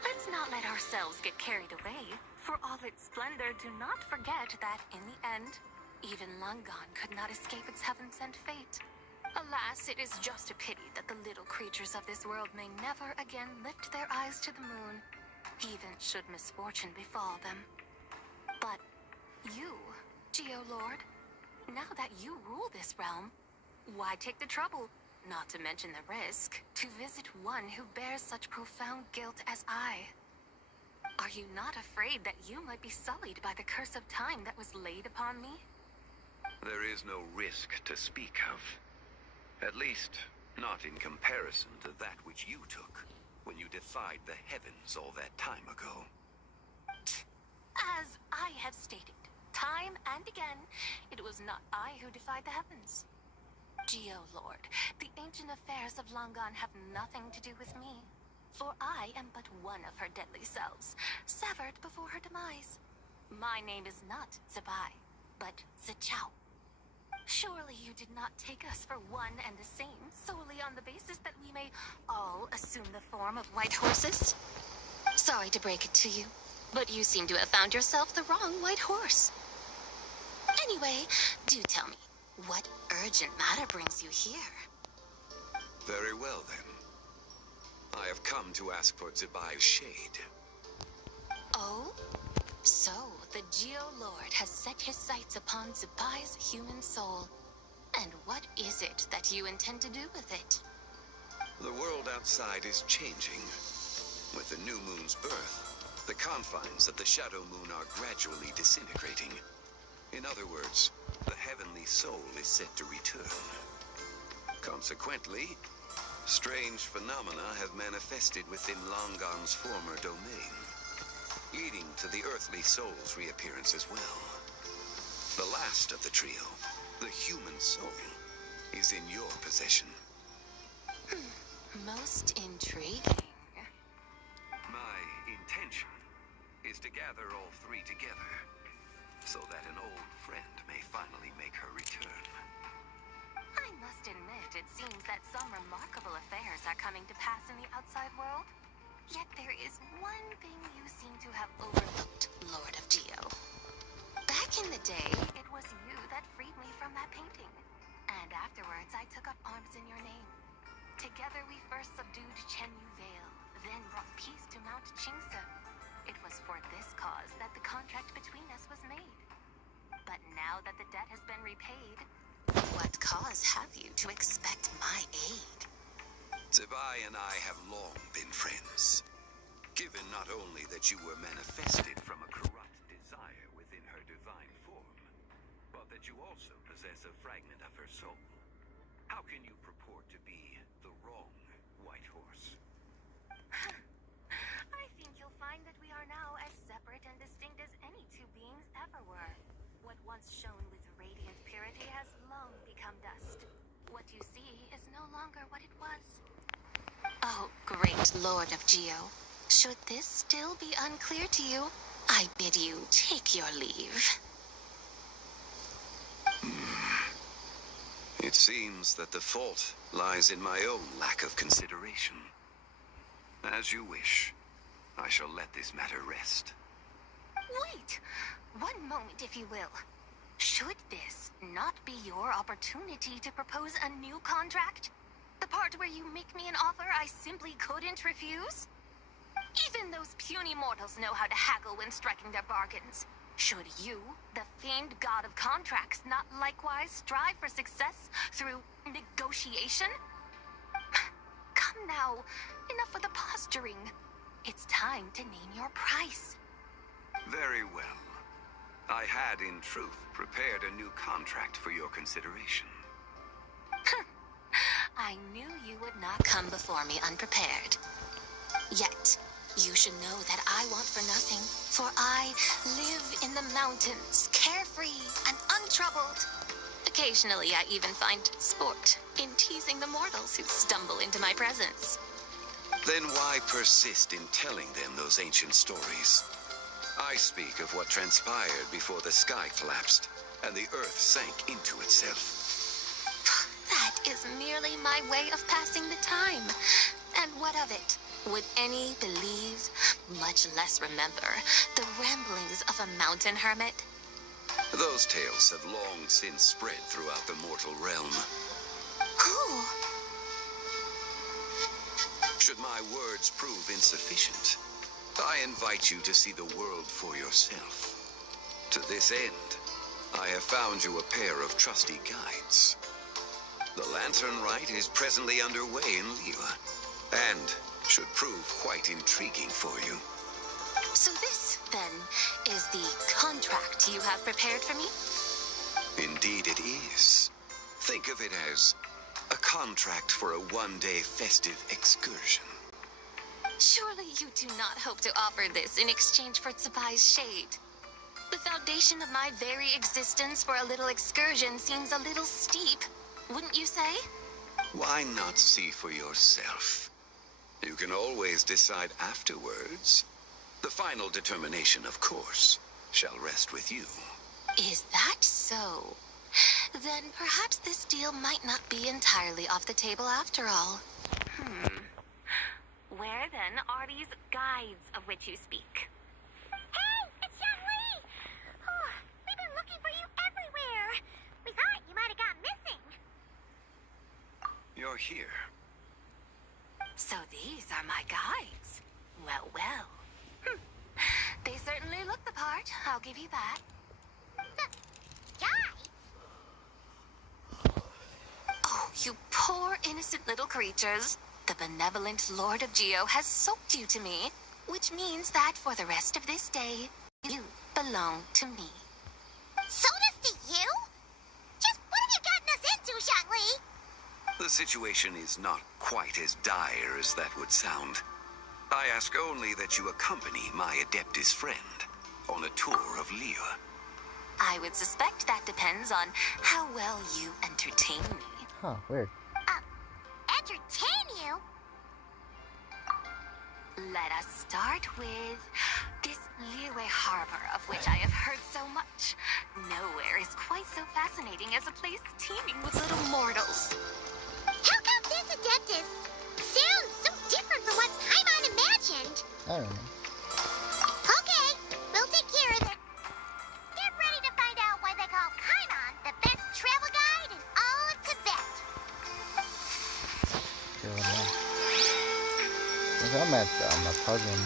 let's not let ourselves get carried away. For all its splendor, do not forget that, in the end, even Langan could not escape its heaven-sent fate. Alas, it is just a pity that the little creatures of this world may never again lift their eyes to the moon, even should misfortune befall them. But you, Geo-Lord, now that you rule this realm, why take the trouble, not to mention the risk, to visit one who bears such profound guilt as I? Are you not afraid that you might be sullied by the curse of time that was laid upon me? There is no risk to speak of. At least, not in comparison to that which you took when you defied the heavens all that time ago. As I have stated, time and again, it was not I who defied the heavens. Geo-Lord, the ancient affairs of Longon have nothing to do with me. For I am but one of her deadly selves, severed before her demise. My name is not Zibai, but Zichao. Surely you did not take us for one and the same, solely on the basis that we may all assume the form of white horses? Sorry to break it to you, but you seem to have found yourself the wrong white horse. Anyway, do tell me, what urgent matter brings you here? Very well, then. I have come to ask for Zibai's shade. Oh? So, the Geo-Lord has set his sights upon Zibai's human soul. And what is it that you intend to do with it? The world outside is changing. With the new moon's birth, the confines of the Shadow Moon are gradually disintegrating. In other words, the heavenly soul is set to return. Consequently, strange phenomena have manifested within Longon's former domain, leading to the earthly soul's reappearance as well. The last of the trio, the human soul, is in your possession. Most intriguing. My intention is to gather all three together, so that an old friend may finally make her return. I must admit, it seems that some remarkable affairs are coming to pass in the outside world. Yet there is one thing you seem to have overlooked, Lord of Geo. Back in the day, it was you that freed me from that painting. And afterwards, I took up arms in your name. Together we first subdued Chenyu Vale, then brought peace to Mount Qingse. It was for this cause that the contract between us was made. But now that the debt has been repaid, what cause have you to expect my aid? Zibai and I have long been friends. Given not only that you were manifested from a corrupt desire within her divine form, but that you also possess a fragment of her soul. How can you purport to be the wrong white horse? I think you'll find that we are now as separate and distinct as any two beings ever were. What once shone with radiant purity has long become dust. What you see is no longer what it was. Oh, great Lord of Geo. Should this still be unclear to you, I bid you take your leave. It seems that the fault lies in my own lack of consideration. As you wish. I shall let this matter rest. Wait! One moment, if you will. Should this not be your opportunity to propose a new contract? The part where you make me an offer I simply couldn't refuse? Even those puny mortals know how to haggle when striking their bargains. Should you, the famed god of contracts, not likewise strive for success through negotiation? Come now, enough of the posturing. It's time to name your price. Very well. I had, in truth, prepared a new contract for your consideration. I knew you would not come before me unprepared. Yet, you should know that I want for nothing, for I live in the mountains, carefree and untroubled. Occasionally, I even find sport in teasing the mortals who stumble into my presence. Then why persist in telling them those ancient stories? I speak of what transpired before the sky collapsed and the earth sank into itself. That is merely my way of passing the time. And what of it? Would any believe, much less remember, the ramblings of a mountain hermit? Those tales have long since spread throughout the mortal realm. Who? Should my words prove insufficient, I invite you to see the world for yourself. To this end, I have found you a pair of trusty guides. The Lantern Rite is presently underway in Liyue, and should prove quite intriguing for you. So this, then, is the contract you have prepared for me? Indeed it is. Think of it as a contract for a one-day festive excursion. Surely you do not hope to offer this in exchange for Tsubai's shade. The foundation of my very existence for a little excursion seems a little steep. wouldn't you say? Why not see for yourself? You can always decide afterwards. The final determination, of course, shall rest with you. Is that so? Then perhaps this deal might not be entirely off the table after all. Where then are these guides of which you speak? Hey, it's Xiangli! Oh, we've been looking for you everywhere. We thought you might have gone missing. You're here. So these are my guides. Well, well. They certainly look the part, I'll give you that. Guys! Oh, you poor innocent little creatures. The benevolent Lord of Geo has soaked you to me, which means that for the rest of this day, you belong to me. So does to you? Just what have you gotten us into, Xiangli? The situation is not quite as dire as that would sound. I ask only that you accompany my Adeptus friend on a tour of Liyue. I would suspect that depends on how well you entertain me. Huh, weird. Entertain you? Let us start with this Liyue harbor of which I have heard so much. Nowhere is quite so fascinating as a place teeming with little mortals. How come this Adeptus sounds so different from what Paimon imagined? I don't know. Okay, we'll take care of it. Get ready to find out why they call Paimon the best travel guide in all of Tibet. I'm at my puzzle.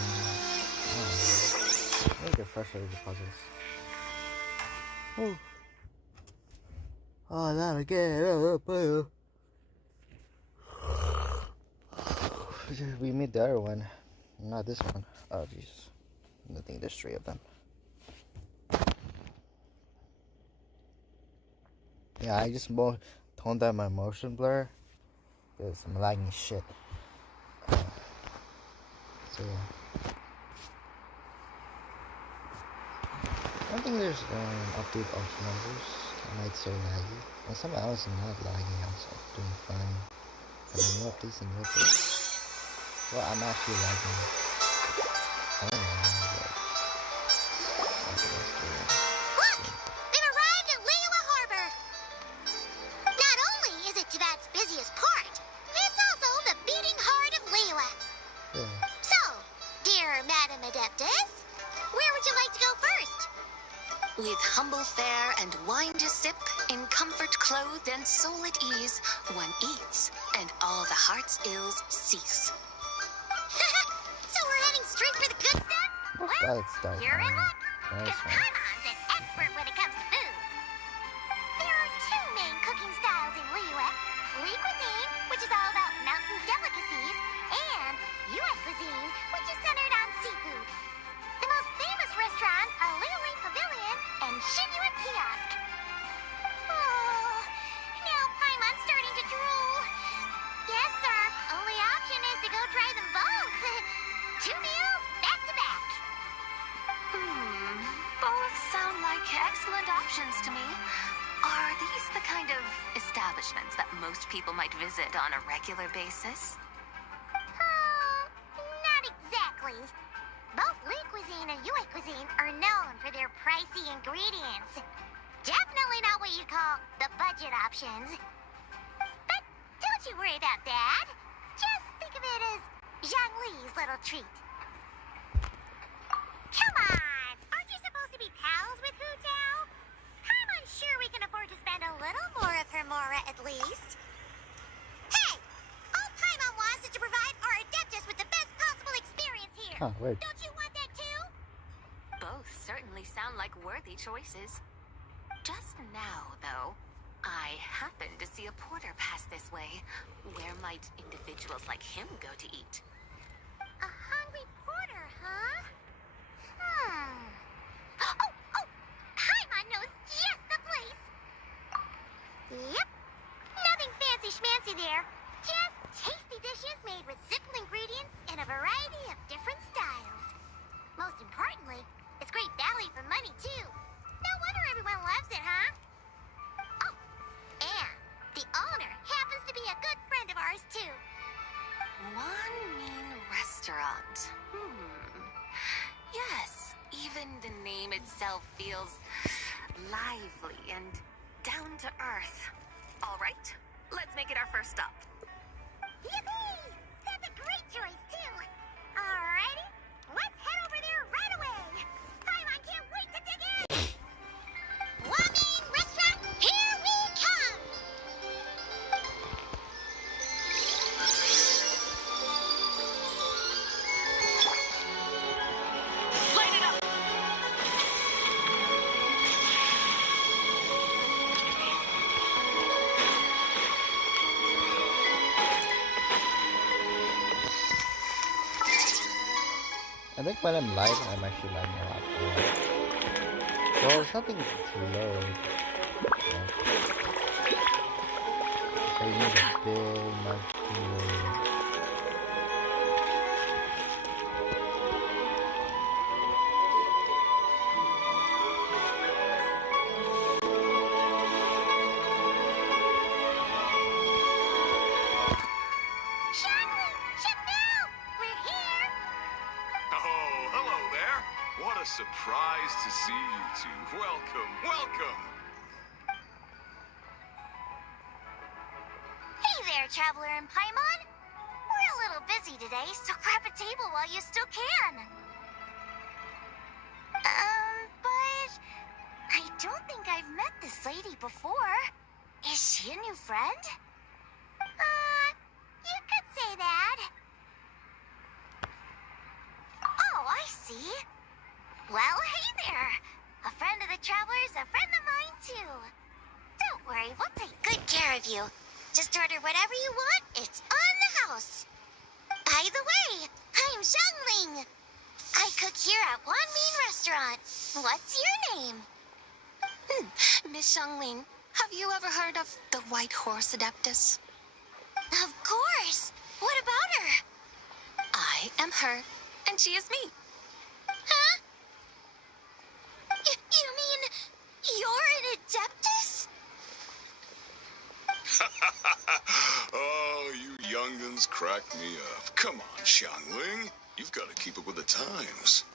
I get frustrated with puzzles. Ooh. Oh, not again. We made the other one, not this one. Oh, Jesus. I think there's 3 of them. Yeah, I just toned down my motion blur because I'm lagging shit. So yeah. I don't think there's update optimizers. I might so laggy. And somehow else is not lagging, I'm so doing fine. And then new updates and new updates. Well, I'm actually lagging. I don't know, Look! We've arrived at Liyue Harbor! Not only is it Tibet's busiest port, it's also the beating heart of Liyue. So, dear Madam Adeptus, where would you like to go first? With humble fare and wine to sip, in comfort clothed and soul at ease, one eats, and all the heart's ills cease. So we're heading straight for the good stuff? Well, you're in luck, because Paimon's an expert when it comes to food. There are 2 main cooking styles in Liyue. Li cuisine, which is all about mountain delicacies, and Yue cuisine, which is centered on seafood. The most famous restaurants are Liyue Pavilion and Shinyue Kiosk. Oh, now Paimon's starting to drool. Yes, sir. Only option is to go try them both. 2 meals, back to back. Both sound like excellent options to me. Are these the kind of establishments that most people might visit on a regular basis? Not exactly. Both Li cuisine and Yue cuisine are known for their pricey ingredients. Definitely not what you call the budget options. But don't you worry about that. Just think of it as Zhangli's little treat. Come on! Aren't you supposed to be pals with Hu Tao? I'm unsure we can afford to spend a little more of her mora at least. Hey! All Paimon wants is to provide our Adeptus with the best possible experience here. Huh, wait. Don't you want that too? Both certainly sound like worthy choices. Just now, though, I happened to see a porter pass this way. Where might individuals like him go to eat? A hungry porter, huh? Oh! Paimon knows just the place! Yep. Nothing fancy schmancy there. Just tasty dishes made with simple ingredients in a variety of different styles. Most importantly, it's great value for money, too. No wonder everyone loves it, huh? Oh, and the the owner happens to be a good friend of ours, too. One mean restaurant. Yes, even the name itself feels lively and down to earth. All right, let's make it our first stop. Yippee! That's a great choice, too. Alrighty, let's head over there right away. Paimon can't wait to dig in. Wameen Restaurant, here we come! Light it up! I think when I'm live, I'm actually lagging a lot more. Well, it's nothing to load. So you need a big marquee. Shanley! Shimbo! We're here! Oh, hello there. What a surprise to see you two. Welcome, welcome. Hey there, Traveler and Paimon. We're a little busy today, so grab a table while you still can. But I don't think I've met this lady before. Is she a new friend? You could say that. Oh, I see. Well, hey there. A friend of the Traveler's a friend of mine, too. Don't worry, we'll take good care of you. Just order whatever you want. It's on the house. By the way, I'm Xiangling. I cook here at One Mean Restaurant. What's your name? Miss Xiangling, have you ever heard of the White Horse Adeptus? Of course. What about her? I am her, and she is me. Huh? You mean you're an Adeptus? Oh, you young'uns crack me up. Come on, Xiangling. You've got to keep up with the times.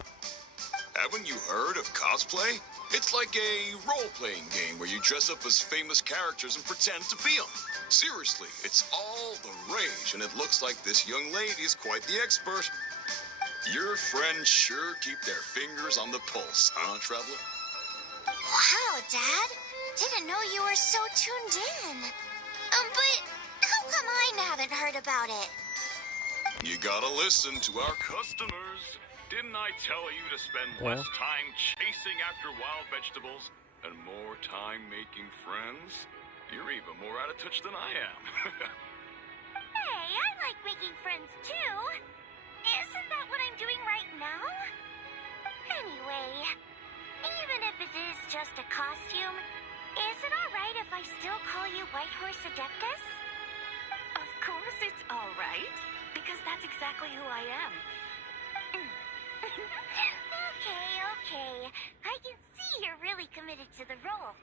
Haven't you heard of cosplay? It's like a role-playing game where you dress up as famous characters and pretend to be them. Seriously, it's all the rage, and it looks like this young lady is quite the expert. Your friends sure keep their fingers on the pulse, huh, Traveler? Wow, Dad. Didn't know you were so tuned in. But how come I haven't heard about it? You gotta listen to our customers. Didn't I tell you to spend less time chasing after wild vegetables and more time making friends? You're even more out of touch than I am. Hey, I like making friends too. Isn't that what I'm doing right now? Anyway, even if it is just a costume, is it alright if I still call you White Horse Adeptus? Of course it's all right, because that's exactly who I am. Okay. I can see you're really committed to the role.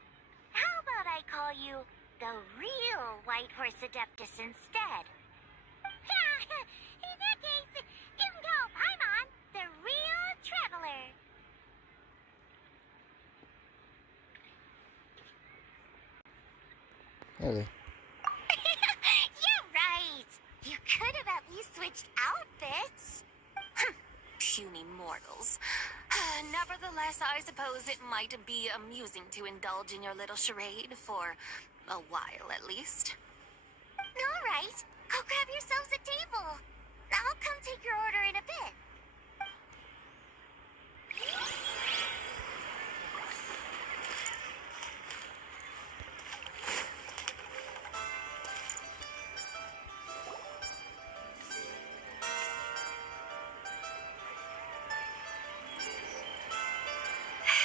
How about I call you the real White Horse Adeptus instead? In that case, you can call Paimon the real Traveler. Really? You're right. You could have at least switched outfits. Puny mortals. Nevertheless, I suppose it might be amusing to indulge in your little charade for a while at least. All right. Go grab yourselves a table. I'll come take your order in a bit.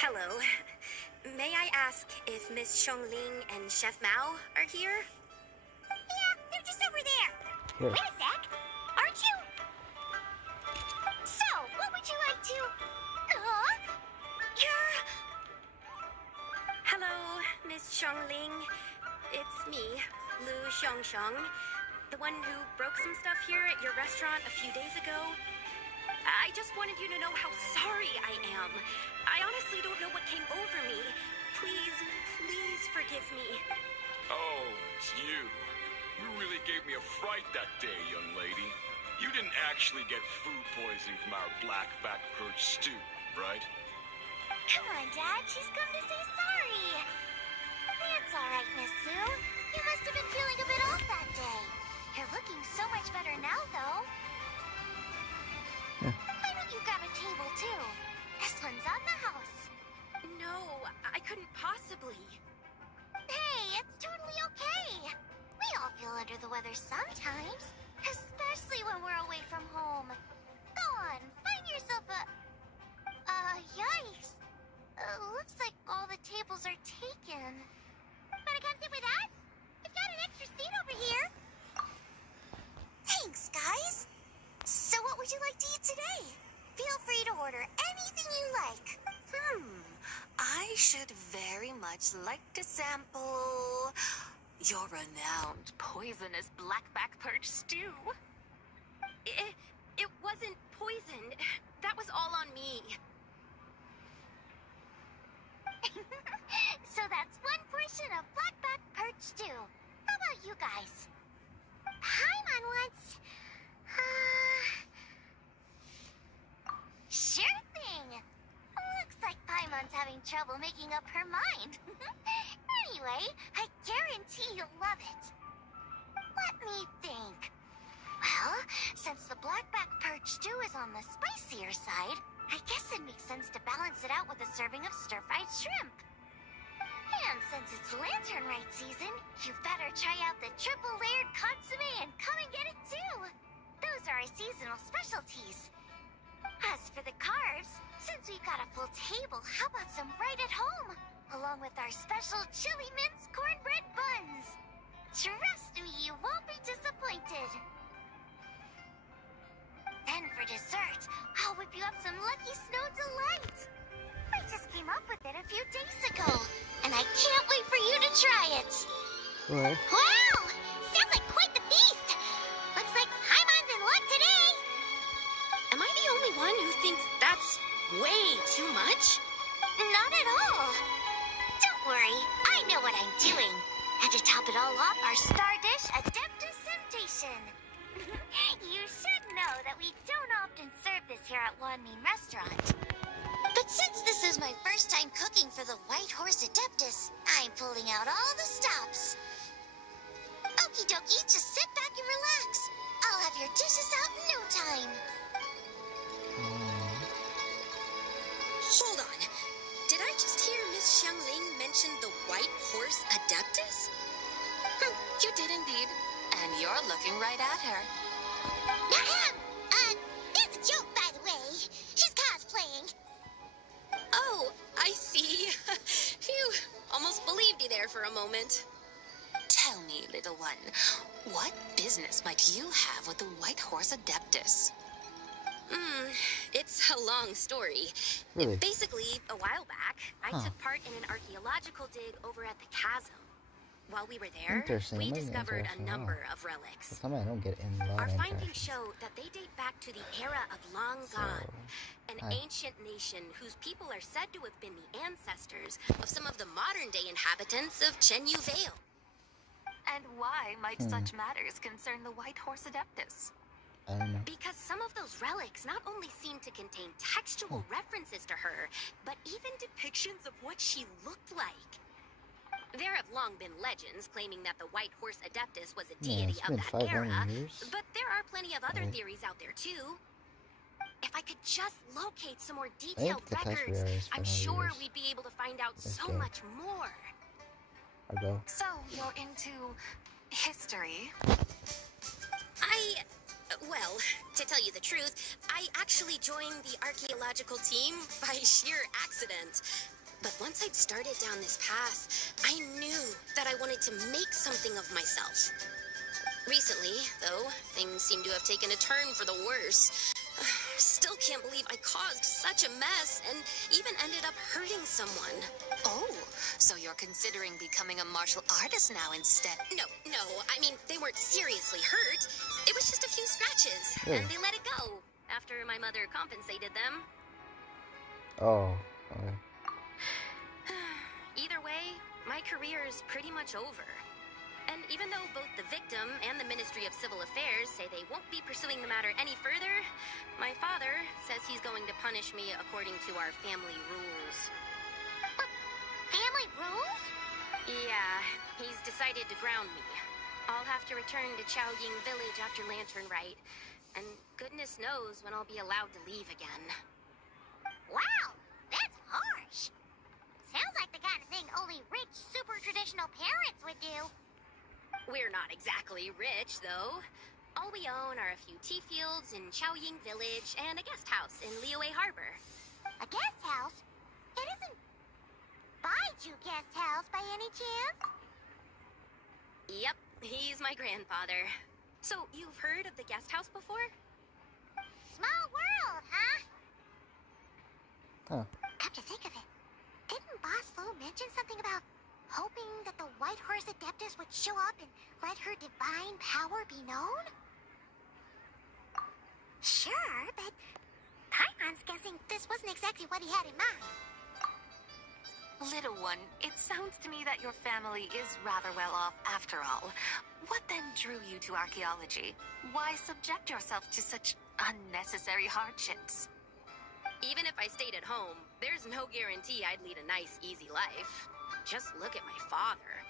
Hello. May I ask if Miss Xiangling and Chef Mao are here? Yeah, they're just over there. Here. Wait a sec. Aren't you? So, what would you like to... You're... Hello, Miss Xiangling. It's me, Lu. Shong, the one who broke some stuff here at your restaurant a few days ago. I just wanted you to know how sorry I am. I honestly don't know what came over me. Please, please forgive me. Oh, it's you. You really gave me a fright that day, young lady. You didn't actually get food poisoning from our black-back perch stew, right? Come on, Dad. She's come to say sorry. It's all right, Miss Sue. You must have been feeling a bit off that day. You're looking so much better now, though. Why don't you grab a table, too? This one's on the house. No, I couldn't possibly. Hey, it's totally okay. We all feel under the weather sometimes, especially when we're away from home. Go on, find yourself a... yikes. Looks like all the tables are taken. Wanna come sit with us? We've got an extra seat over here. Thanks, guys. So what would you like to eat today? Feel free to order anything you like. I should very much like to sample your renowned poisonous blackback perch stew. It wasn't poisoned. That was all on me. So that's one portion of blackback perch stew. How about you guys? Paimon wants... Sure thing. Looks like Paimon's having trouble making up her mind. Anyway, I guarantee you'll love it. Let me think. Well, since the blackback perch stew is on the spicier side, I guess it makes sense to balance it out with a serving of stir-fried shrimp. And since it's lantern rite season, you better try out the triple-layered consommé and come and get it too. Those are our seasonal specialties. As for the carbs, since we've got a full table, how about some right at home? Along with our special chili mince cornbread buns. Trust me, you won't be disappointed. Then for dessert, I'll whip you up some Lucky Snow Delight. I just came up with it a few days ago, and I can't wait for you to try it. What? Wow! Sounds like quite the feast. Looks like Paimon's in luck today. Am I the only one who thinks that's way too much? Not at all. Don't worry, I know what I'm doing. And to top it all off, our star dish, Adeptus Temptation. You should know that we don't often serve this here at Wanmin Restaurant. But since this is my first time cooking for the White Horse Adeptus, I'm pulling out all the stops. Okie dokie, just sit back and relax. I'll have your dishes out in no time. Hold on. Did I just hear Miss Xiangling mention the White Horse Adeptus? You did indeed. And you're looking right at her. That's a joke, by the way. She's cosplaying. Oh, I see. Phew, almost believed you there for a moment. Tell me, little one, what business might you have with the White Horse Adeptus? It's a long story. Really? Basically, a while back, I took part in an archaeological dig over at the chasm. While we were there, Interesting. we Maybe discovered a interesting. number Wow. of relics. Something I don't get in a lot Our of findings interactions. show that they date back to the era of Long Gone, an hi. ancient nation whose people are said to have been the ancestors of some of the modern-day inhabitants of Chenyu Vale. And why might such matters concern the White Horse Adeptus? I don't know. Because some of those relics not only seem to contain textual references to her, but even depictions of what she looked like. There have long been legends claiming that the White Horse Adeptus was a Yeah, deity it's of been that 500 era, years. but there are plenty of other Right. theories out there too. If I could just locate some more think detailed the test records, area is I'm 500 sure years. we'd be able to find out Let's so go. much more. I'll go. So, you're into history? Well, to tell you the truth, I actually joined the archaeological team by sheer accident. But once I'd started down this path, I knew that I wanted to make something of myself. Recently, though, things seem to have taken a turn for the worse. still can't believe I caused such a mess and even ended up hurting someone. Oh, so you're considering becoming a martial artist now instead? No, I mean, they weren't seriously hurt. It was just a few scratches, and they let it go after my mother compensated them. Oh, okay. Either way, my career is pretty much over. And even though both the victim and the Ministry of Civil Affairs say they won't be pursuing the matter any further, my father says he's going to punish me according to our family rules. Family rules? Yeah, he's decided to ground me. I'll have to return to Chaoying Village after Lantern Rite, and goodness knows when I'll be allowed to leave again. Wow, that's harsh. Sounds like the kind of thing only rich, super traditional parents would do. We're not exactly rich, though. All we own are a few tea fields in Chaoying Village and a guest house in Liyue Harbor. A guest house? It isn't Baiju Guest House by any chance? Yep, he's my grandfather. So, you've heard of the guest house before? Small world, huh? Huh. Come to think of it, didn't Boss Lu mention something about hoping that the White Horse Adeptus would show up and let her divine power be known? Sure, but Paimon's guessing this wasn't exactly what he had in mind. Little one, it sounds to me that your family is rather well off after all. What then drew you to archaeology? Why subject yourself to such unnecessary hardships? Even if I stayed at home, there's no guarantee I'd lead a nice, easy life. Just look at my father.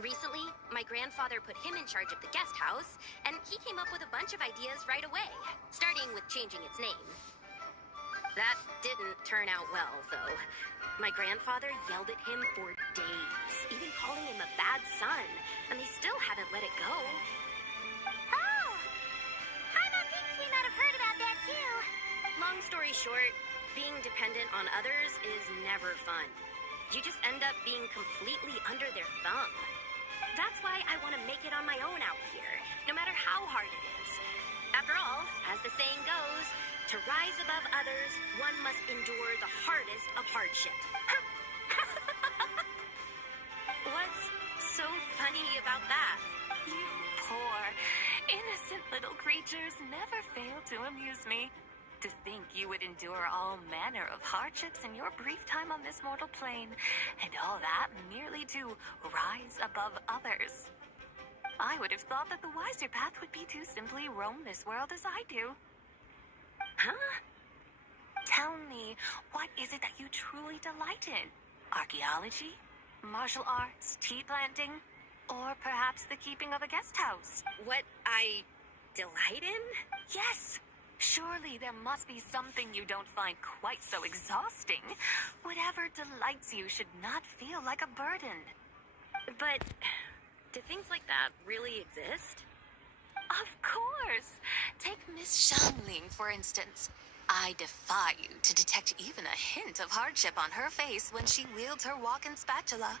Recently, my grandfather put him in charge of the guest house, and he came up with a bunch of ideas right away, starting with changing its name. That didn't turn out well, though. My grandfather yelled at him for days, even calling him a bad son, and they still haven't let it go. Oh! Paimon thinks we might have heard about that, too. Long story short, being dependent on others is never fun. You just end up being completely under their thumb. That's why I want to make it on my own out here, no matter how hard it is. After all, as the saying goes, to rise above others, one must endure the hardest of hardships. What's so funny about that? You poor, innocent little creatures never fail to amuse me. To think you would endure all manner of hardships in your brief time on this mortal plane, and all that merely to rise above others. I would have thought that the wiser path would be to simply roam this world as I do. Huh? Tell me, what is it that you truly delight in? Archaeology? Martial arts? Tea planting? Or perhaps the keeping of a guest house? What I delight in? Yes! Surely there must be something you don't find quite so exhausting. Whatever delights you should not feel like a burden. But do things like that really exist? Of course! Take Miss Shanling, for instance. I defy you to detect even a hint of hardship on her face when she wields her walking spatula.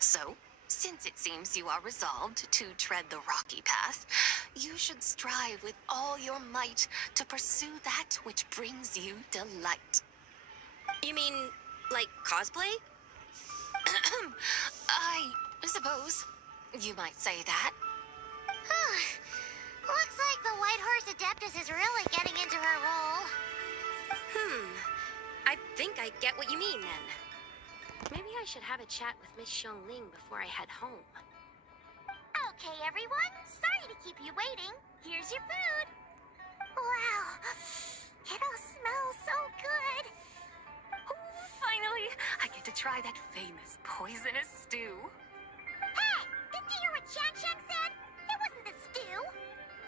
So, since it seems you are resolved to tread the rocky path, you should strive with all your might to pursue that which brings you delight. You mean, like cosplay? I suppose you might say that. Looks like the White Horse Adeptus is really getting into her role. I think I get what you mean, then. Maybe I should have a chat with Miss Xiongling before I head home. Okay, everyone. Sorry to keep you waiting. Here's your food. Wow. It all smells so good. Oh, finally, I get to try that famous poisonous stew. Hey! Didn't you hear what Shang Shang said? It wasn't the stew.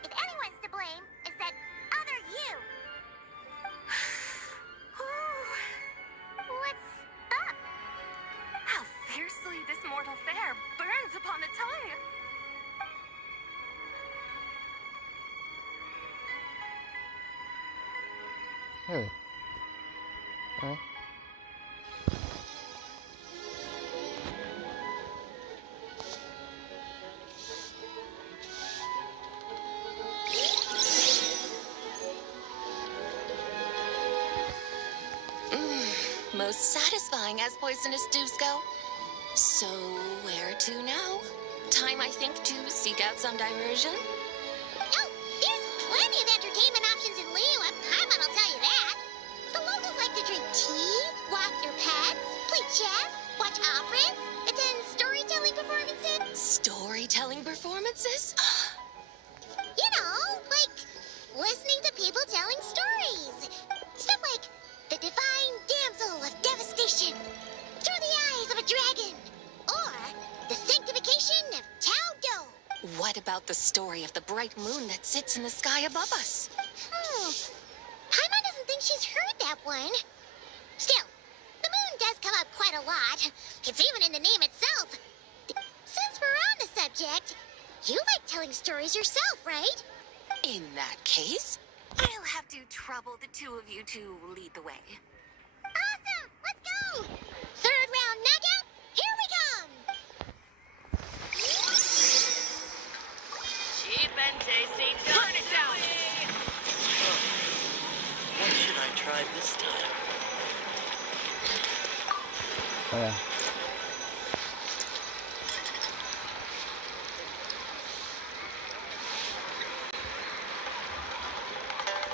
If anyone's to blame, it's that other you. What's up? How fiercely this mortal fare burns upon the tongue! Hey. Huh? satisfying as poisonous dews go. So, where to now? Time, I think, to seek out some diversion? Oh, there's plenty of entertainment options in Liyue. Paimon will tell you that. The locals like to drink tea, walk their pets, play chess, watch operas, attend storytelling performances. Storytelling performances? You know, like listening to people telling stories. Stuff like The Divine Damsel of Devastation, Through the Eyes of a Dragon, or The Sanctification of Tao Do. What about the story of the bright moon that sits in the sky above us? Paimon doesn't think she's heard that one. Still, the moon does come up quite a lot. It's even in the name itself. Since we're on the subject, you like telling stories yourself, right? In that case, I'll have to trouble the two of you to lead the way. Awesome! Let's go! Third round knockout, here we come! Cheap and tasty. Burn it down! What should I try this time? Oh yeah.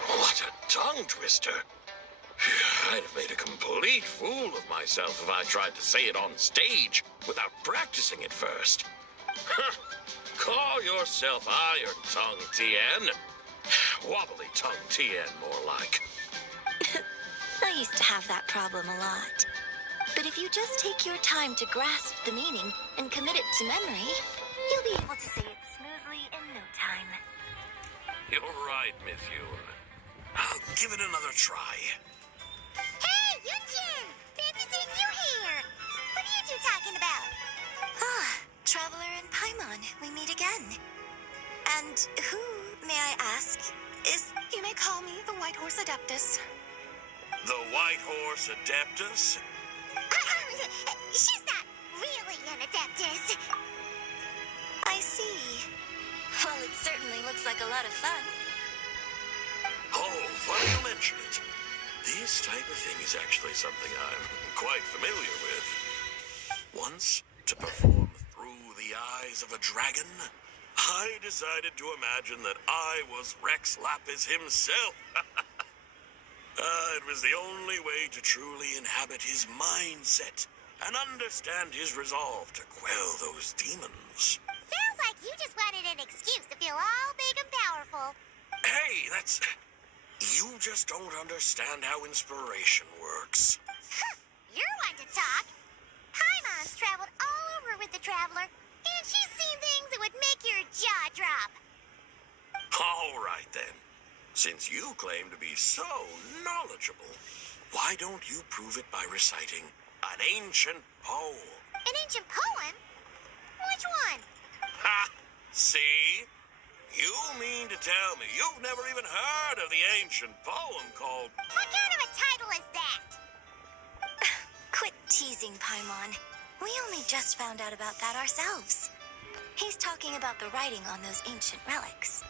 What a tongue twister. I'd have made a complete fool of myself if I tried to say it on stage without practicing it first. Call yourself Iron Tongue Tien. Wobbly Tongue Tien, more like. I used to have that problem a lot. But if you just take your time to grasp the meaning and commit it to memory, you'll be able to say it smoothly in no time. You're right, Miss Yoon. I'll give it another try. Hey, Yunjin! Fancy seeing you here! What are you two talking about? Ah, Traveler and Paimon, we meet again. And who, may I ask, is... You may call me the White Horse Adeptus. The White Horse Adeptus? She's not really an Adeptus. I see. Well, it certainly looks like a lot of fun. Oh, funny you mention it. This type of thing is actually something I'm quite familiar with. Once, to perform Through the Eyes of a Dragon, I decided to imagine that I was Rex Lapis himself. It was the only way to truly inhabit his mindset and understand his resolve to quell those demons. Sounds like you just wanted an excuse to feel all big and powerful. Hey, that's... You just don't understand how inspiration works. You're one to talk. Paimon's traveled all over with the Traveler, and she's seen things that would make your jaw drop. All right, then. Since you claim to be so knowledgeable, why don't you prove it by reciting an ancient poem? An ancient poem? Which one? Ha! See? You mean to tell me you've never even heard of the ancient poem called... What kind of a title is that? Quit teasing, Paimon. We only just found out about that ourselves. He's talking about the writing on those ancient relics.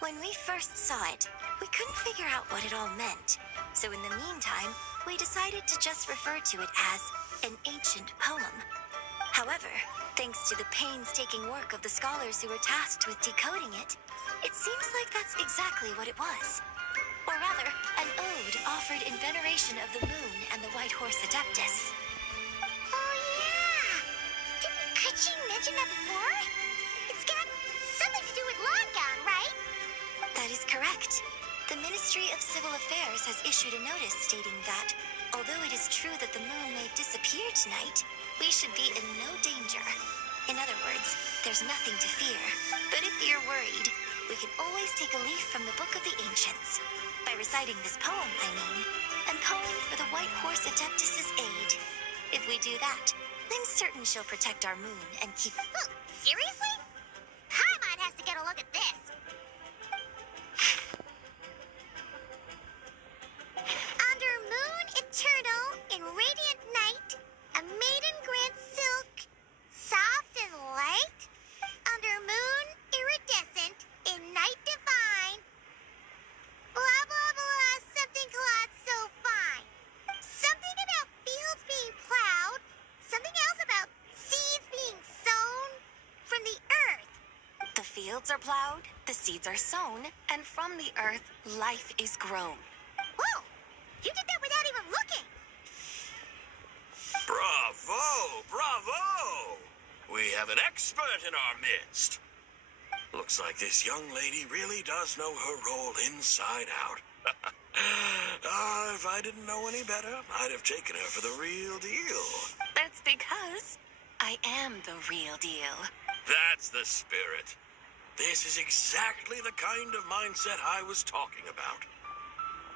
When we first saw it, we couldn't figure out what it all meant. So in the meantime, we decided to just refer to it as an ancient poem. However, thanks to the painstaking work of the scholars who were tasked with decoding it, it seems like that's exactly what it was. Or rather, an ode offered in veneration of the moon and the White Horse Adeptus. Oh, yeah! Could she mention that before? It's got something to do with Longon, right? That is correct. The Ministry of Civil Affairs has issued a notice stating that, although it is true that the moon may disappear tonight, we should be in no danger. In other words, there's nothing to fear. But if you're worried, we can always take a leaf from the Book of the Ancients. By reciting this poem, I mean, and calling for the White Horse Adeptus' aid. If we do that, I'm certain she'll protect our moon and keep... Seriously? Paimon has to get a look at this. Under moon eternal in radiant night, a maiden grants silk, soft and light. Under moon iridescent in night divine. Blah blah blah, something cloth so fine. Something about fields are plowed, the seeds are sown, and from the earth, life is grown. Whoa! You did that without even looking! Bravo! Bravo! We have an expert in our midst. Looks like this young lady really does know her role inside out. If I didn't know any better, I'd have taken her for the real deal. That's because I am the real deal. That's the spirit. This is exactly the kind of mindset I was talking about.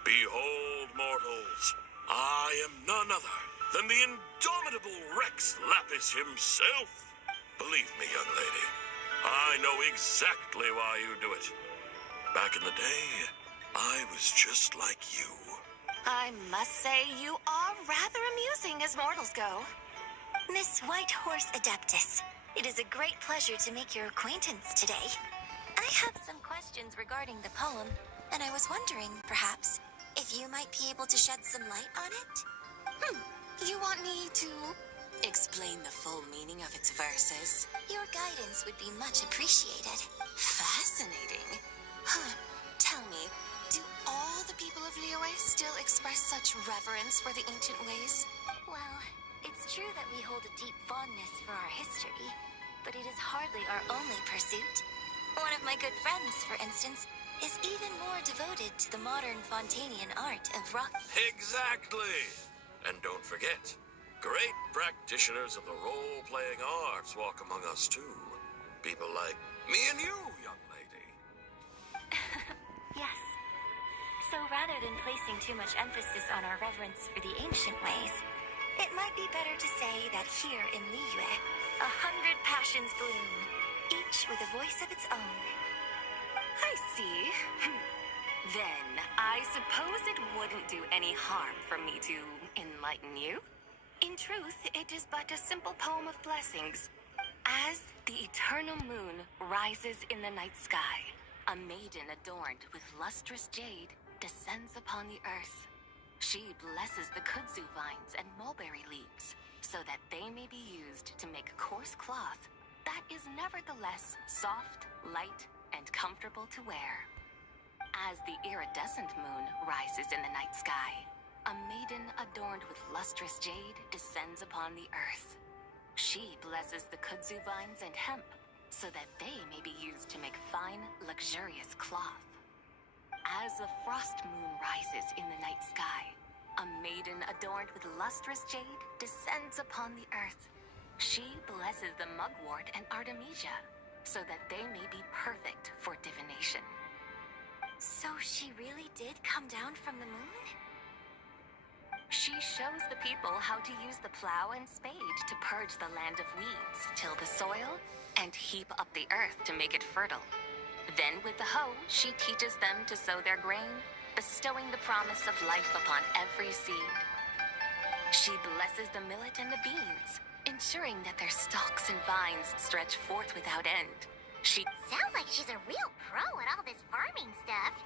Behold, mortals, I am none other than the indomitable Rex Lapis himself. Believe me, young lady, I know exactly why you do it. Back in the day, I was just like you. I must say you are rather amusing as mortals go. Miss Whitehorse Adeptus, it is a great pleasure to make your acquaintance today. I have some questions regarding the poem, and I was wondering, perhaps, if you might be able to shed some light on it? You want me to explain the full meaning of its verses? Your guidance would be much appreciated. Fascinating. Tell me, do all the people of Liyue still express such reverence for the ancient ways? Well, it's true that we hold a deep fondness for our history, but it is hardly our only pursuit. One of my good friends, for instance, is even more devoted to the modern Fontanian art of rock. Exactly. And don't forget, great practitioners of the role-playing arts walk among us too. People like me and you, young lady. Yes. So rather than placing too much emphasis on our reverence for the ancient ways, it might be better to say that here in Liyue, 100 passions bloom, each with a voice of its own. I see. Then, I suppose it wouldn't do any harm for me to enlighten you. In truth, it is but a simple poem of blessings. As the eternal moon rises in the night sky, a maiden adorned with lustrous jade descends upon the earth. She blesses the kudzu vines and mulberry leaves, so that they may be used to make coarse cloth that is nevertheless soft, light, and comfortable to wear. As the iridescent moon rises in the night sky, a maiden adorned with lustrous jade descends upon the earth. She blesses the kudzu vines and hemp, so that they may be used to make fine, luxurious cloth. As the frost moon rises in the night sky, a maiden adorned with lustrous jade descends upon the earth. She blesses the mugwort and artemisia, so that they may be perfect for divination. So she really did come down from the moon? She shows the people how to use the plow and spade to purge the land of weeds, till the soil, and heap up the earth to make it fertile. Then with the hoe, she teaches them to sow their grain, bestowing the promise of life upon every seed. She blesses the millet and the beans, ensuring that their stalks and vines stretch forth without end. She Sounds like she's a real pro at all this farming stuff.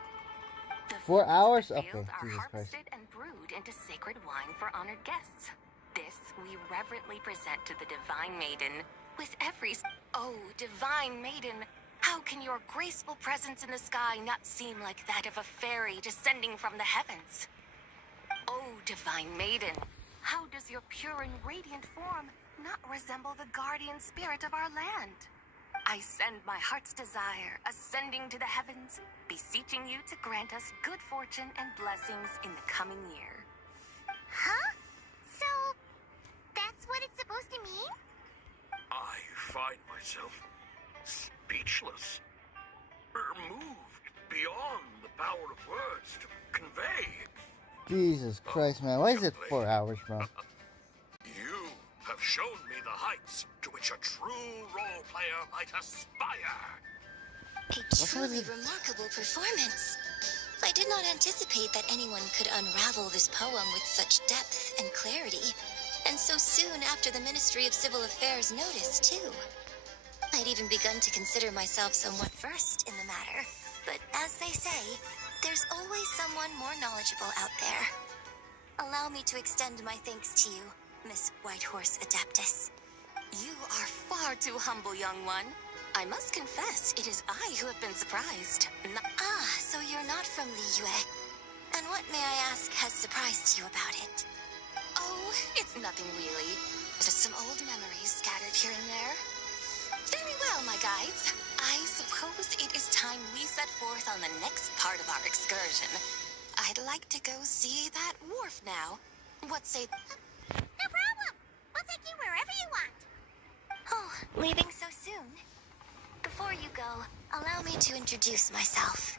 The 4 hours? fields Okay, are Jesus Christ. harvested and brewed into sacred wine for honored guests. This we reverently present to the Divine Maiden with every... Oh, Divine Maiden, how can your graceful presence in the sky not seem like that of a fairy descending from the heavens? Oh, Divine Maiden, how does your pure and radiant form not resemble the guardian spirit of our land? I send my heart's desire, ascending to the heavens, beseeching you to grant us good fortune and blessings in the coming year. Huh? So, that's what it's supposed to mean? I find myself speechless, moved beyond the power of words to convey. Jesus Christ, man. Why is it 4 hours, bro? You have shown me the heights to which a true role player might aspire. A truly remarkable performance. I did not anticipate that anyone could unravel this poem with such depth and clarity, and so soon after the Ministry of Civil Affairs noticed, too. I'd even begun to consider myself somewhat versed in the matter, but as they say, there's always someone more knowledgeable out there. Allow me to extend my thanks to you, Miss Whitehorse Adeptus. You are far too humble, young one. I must confess, it is I who have been surprised. So you're not from Liyue. And what, may I ask, has surprised you about it? Oh, it's nothing really. Just some old memories scattered here and there. Very well, my guides. I suppose it is time we set forth on the next part of our excursion. I'd like to go see that wharf now. What say... No problem. We'll take you wherever you want. Oh, leaving so soon? Before you go, allow me to introduce myself.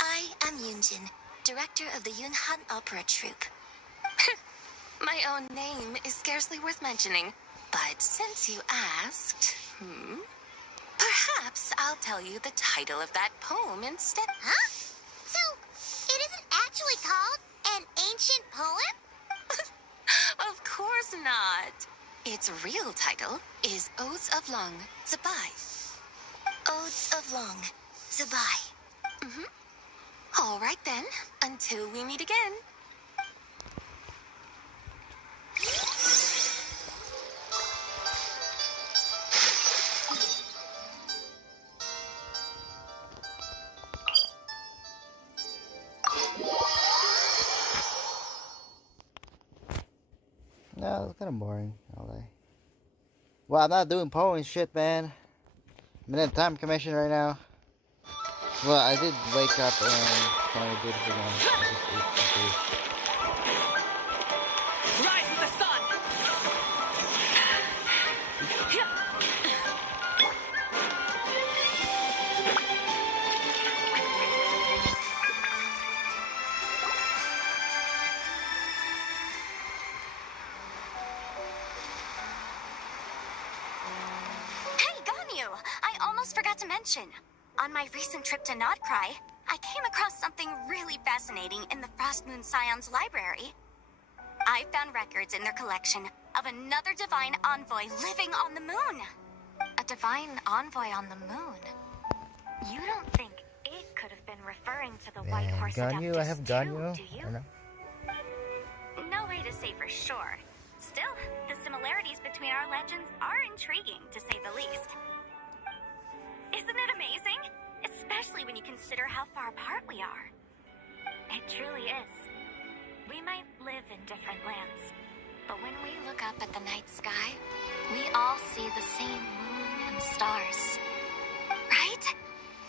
I am Yunjin, director of the Yunhan Opera Troupe. My own name is scarcely worth mentioning, but since you asked, perhaps I'll tell you the title of that poem instead. Huh? So, it isn't actually called an ancient poem? Of course not. Its real title is Odes of Long Zabai. Odes of Long Zabai. All right then, until we meet again. No, it's kind of boring all day. Well, I'm not doing poem shit, man. I'm in a time commission right now. Well, I did wake up and finally do this again. I just ate some food. Rise with the sun! Hey, Ganyu! I almost forgot to mention. On my recent trip to Nodcry, I came across something really fascinating in the Frost Moon Scion's library. I found records in their collection of another divine envoy living on the moon. A divine envoy on the moon? You don't think it could have been referring to the White Horse Ganyu, I have Adeptus Ganyu. too, do you? I know. No way to say for sure. Still, the similarities between our legends are intriguing, to say the least. Isn't it amazing? Especially when you consider how far apart we are. It truly is. We might live in different lands, but when we look up at the night sky, we all see the same moon and stars. Right?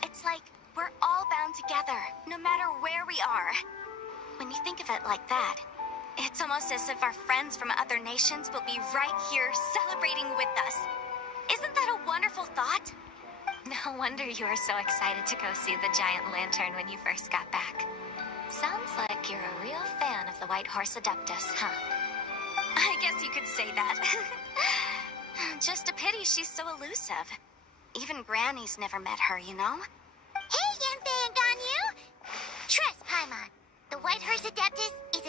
It's like we're all bound together, no matter where we are. When you think of it like that, it's almost as if our friends from other nations will be right here celebrating with us. Isn't that a wonderful thought? No wonder you were so excited to go see the giant lantern when you first got back. Sounds like you're a real fan of the White Horse Adeptus, huh? I guess you could say that. Just a pity she's so elusive. Even Granny's never met her, you know? Hey, Yanfei and Ganyu! Trust, Paimon. The White Horse Adeptus is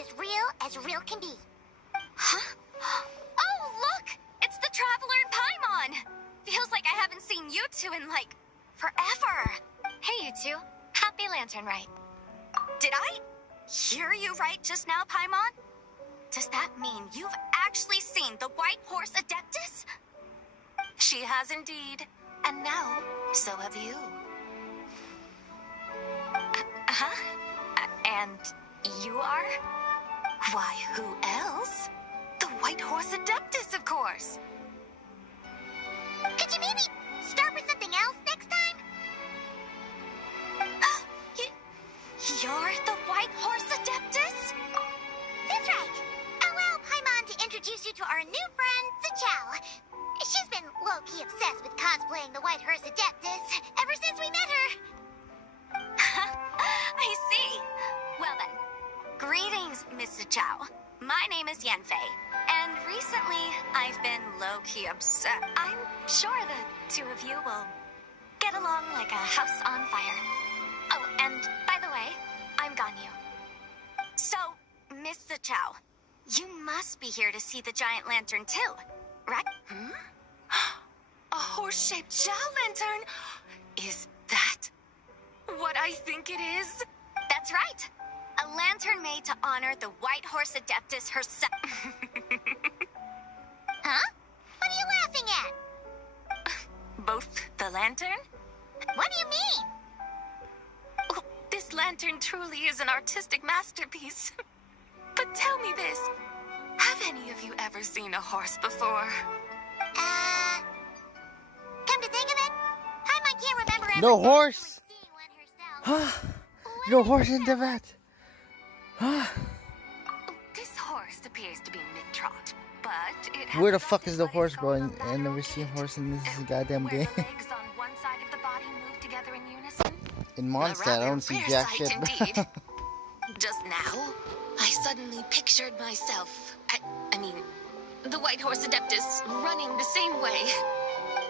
as real can be. Huh? Oh, look! It's the Traveler and Paimon! Feels like I haven't seen you two in, like, forever. Hey, you two. Happy Lantern Rite. Did I hear you right just now, Paimon? Does that mean you've actually seen the White Horse Adeptus? She has indeed. And now, so have you. And you are? Why, who else? The White Horse Adeptus, of course. Could you maybe start with something else next time? You're the White Horse Adeptus? That's right. Allow Paimon to introduce you to our new friend, Zichao. She's been low-key obsessed with cosplaying the White Horse Adeptus ever since we met her. I see. Well then, greetings, Miss Zichao. My name is Yanfei, and recently I've been low-key upset. I'm sure the two of you will get along like a house on fire. Oh, and by the way, I'm Ganyu. So, Miss Zichao, you must be here to see the giant lantern too, right? A horse-shaped Zhao lantern? Is that what I think it is? That's right. A lantern made to honor the White Horse Adeptus herself. Huh? What are you laughing at? Both the a lantern? What do you mean? Oh, this lantern truly is an artistic masterpiece. But tell me this. Have any of you ever seen a horse before? Come to think of it, Paimon can't remember ever No horse! seeing one herself. No horse in the vat! This horse appears to be mid-trot, but it has Where the fuck is the horse, bro? I never seen horse in this goddamn where game. the legs on one side of the body move together in unison. In Monster, I don't see rare jack sight shit. indeed. Just now, I suddenly pictured myself, I mean, the White Horse Adeptus running the same way.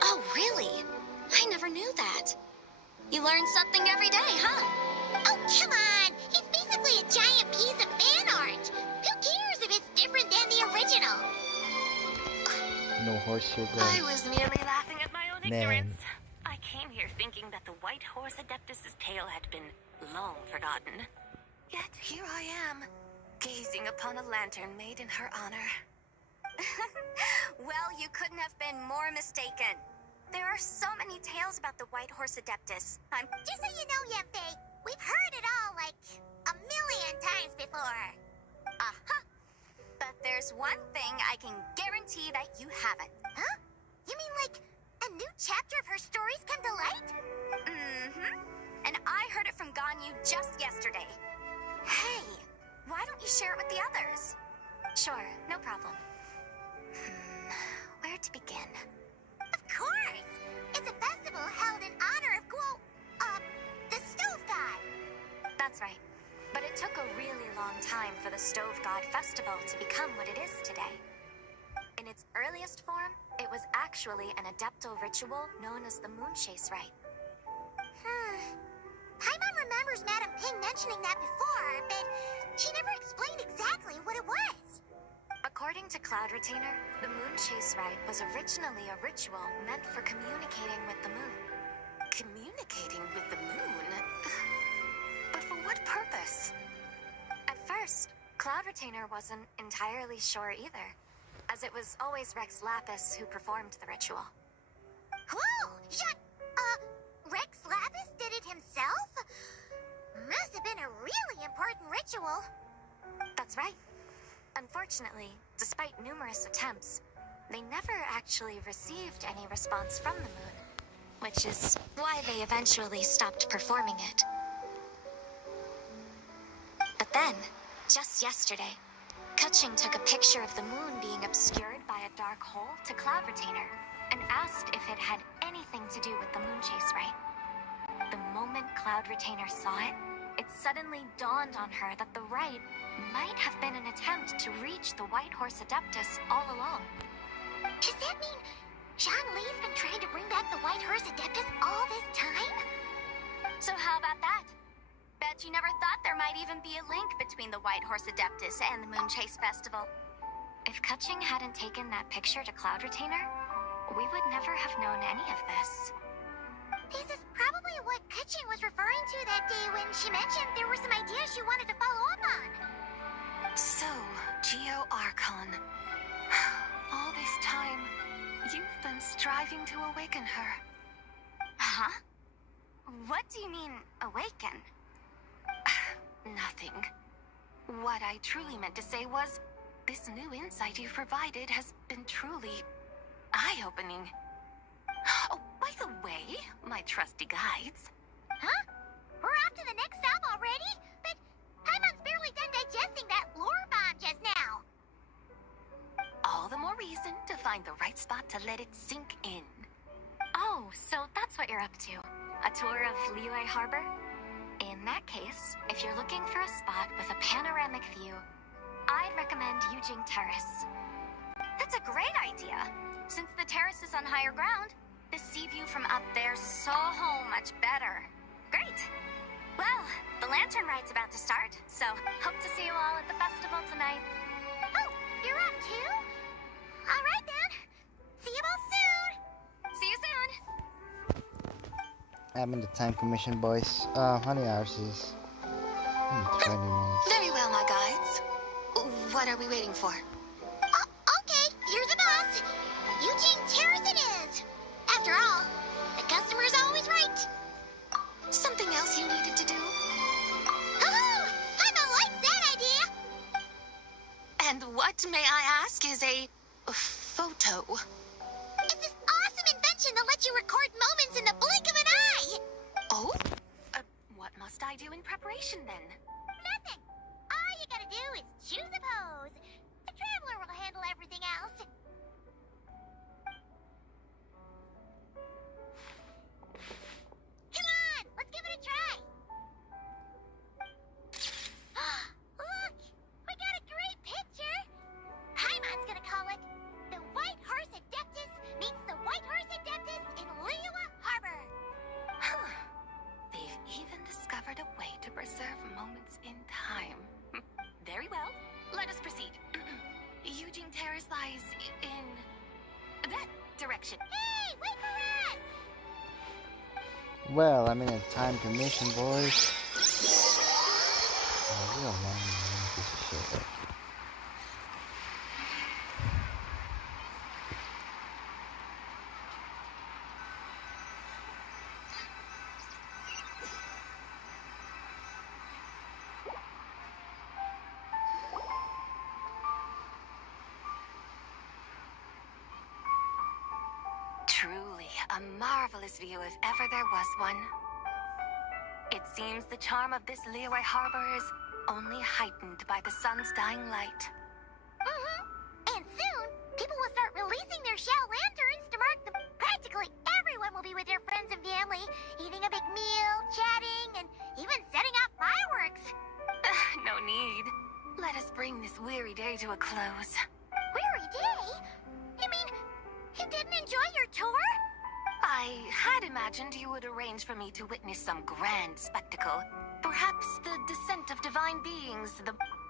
Oh, really? I never knew that. You learn something every day, huh? Oh, come on! It's basically a giant piece of fan art. Who cares if it's different than the original? No horse here, bro. I was merely laughing at my own Man. ignorance. I came here thinking that the White Horse Adeptus's tale had been long forgotten. Yet here I am, gazing upon a lantern made in her honor. Well, you couldn't have been more mistaken. There are so many tales about the White Horse Adeptus. Just so you know, Yenfei, we've heard it all like a million times before. Uh-huh. But there's one thing I can guarantee that you haven't. Huh? You mean like a new chapter of her stories come to light? Mm-hmm. And I heard it from Ganyu just yesterday. Hey, why don't you share it with the others? Sure, no problem. Where to begin? Of course! It's a festival held in honor of the Stove God. That's right. But it took a really long time for the Stove God Festival to become what it is today. In its earliest form, it was actually an adeptal ritual known as the Moon Chase Rite. Paimon remembers Madame Ping mentioning that before, but she never explained exactly what it was. According to Cloud Retainer, the Moon Chase Rite was originally a ritual meant for communicating with the moon. Communicating with the moon? But for what purpose? At first, Cloud Retainer wasn't entirely sure either, as it was always Rex Lapis who performed the ritual. Whoa! Rex Lapis did it himself? Must have been a really important ritual. That's right. Unfortunately, despite numerous attempts, they never actually received any response from the moon, which is why they eventually stopped performing it. But then, just yesterday, Kaching took a picture of the moon being obscured by a dark hole to Cloud Retainer and asked if it had anything to do with the Moon Chase Rite. The moment Cloud Retainer saw it, it suddenly dawned on her that the rite might have been an attempt to reach the White Horse Adeptus all along. Does that mean Zhongli's been trying to bring back the White Horse Adeptus all this time? So how about that? Bet you never thought there might even be a link between the White Horse Adeptus and the Moon Chase Festival. If Kaching hadn't taken that picture to Cloud Retainer, we would never have known any of this. This is probably what Kaching was referring to that day when she mentioned there were some ideas she wanted to follow up on. So, Geo Archon. All this time, you've been striving to awaken her. Huh? What do you mean, awaken? Nothing. What I truly meant to say was, this new insight you've provided has been truly eye-opening. Oh, by the way, my trusty guides. Huh? We're off to the next stop already? But Paimon's barely done digesting that lore bomb just now. All the more reason to find the right spot to let it sink in. Oh, so that's what you're up to. A tour of Liyue Harbor? In that case, if you're looking for a spot with a panoramic view, I'd recommend Yujing Terrace. That's a great idea. Since the terrace is on higher ground, the sea view from up there's so much better. Great! Well, the lantern ride's about to start, so hope to see you all at the festival tonight. Oh, you're off too? All right then. See you both soon. See you soon. I'm in the time commission, boys. How many hours is this? 20 minutes. Very well, my guides. What are we waiting for? Okay, you're the boss. Eugene Terrace it is. After all, the customer may I ask, is a photo? It's this awesome invention that lets you record moments in the blink of an eye! Oh? What must I do in preparation then? Nothing! All you gotta do is choose a pose. The Traveler will handle everything else. Come on! Let's give it a try! Look! We got a great picture! Paimon's gonna call it The White Horse Adeptus Meets the White Horse Adeptus in Liyue Harbor. Huh. They've even discovered a way to preserve moments in time. Very well. Let us proceed. Eugene Terrace lies in that direction. Hey, wait for us! Well, I'm in a time commission, boys. Oh, you're a long piece of shit. Like. Truly a marvelous view if ever there was one. It seems the charm of this Liyue Harbor is only heightened by the sun's dying light. And soon, people will start releasing their shell lanterns to mark the... Practically everyone will be with their friends and family, eating a big meal, chatting, and even setting off fireworks. No need. Let us bring this weary day to a close. Weary day? You mean, you didn't enjoy your tour? I had imagined you would arrange for me to witness some grand spectacle. Perhaps the descent of divine beings,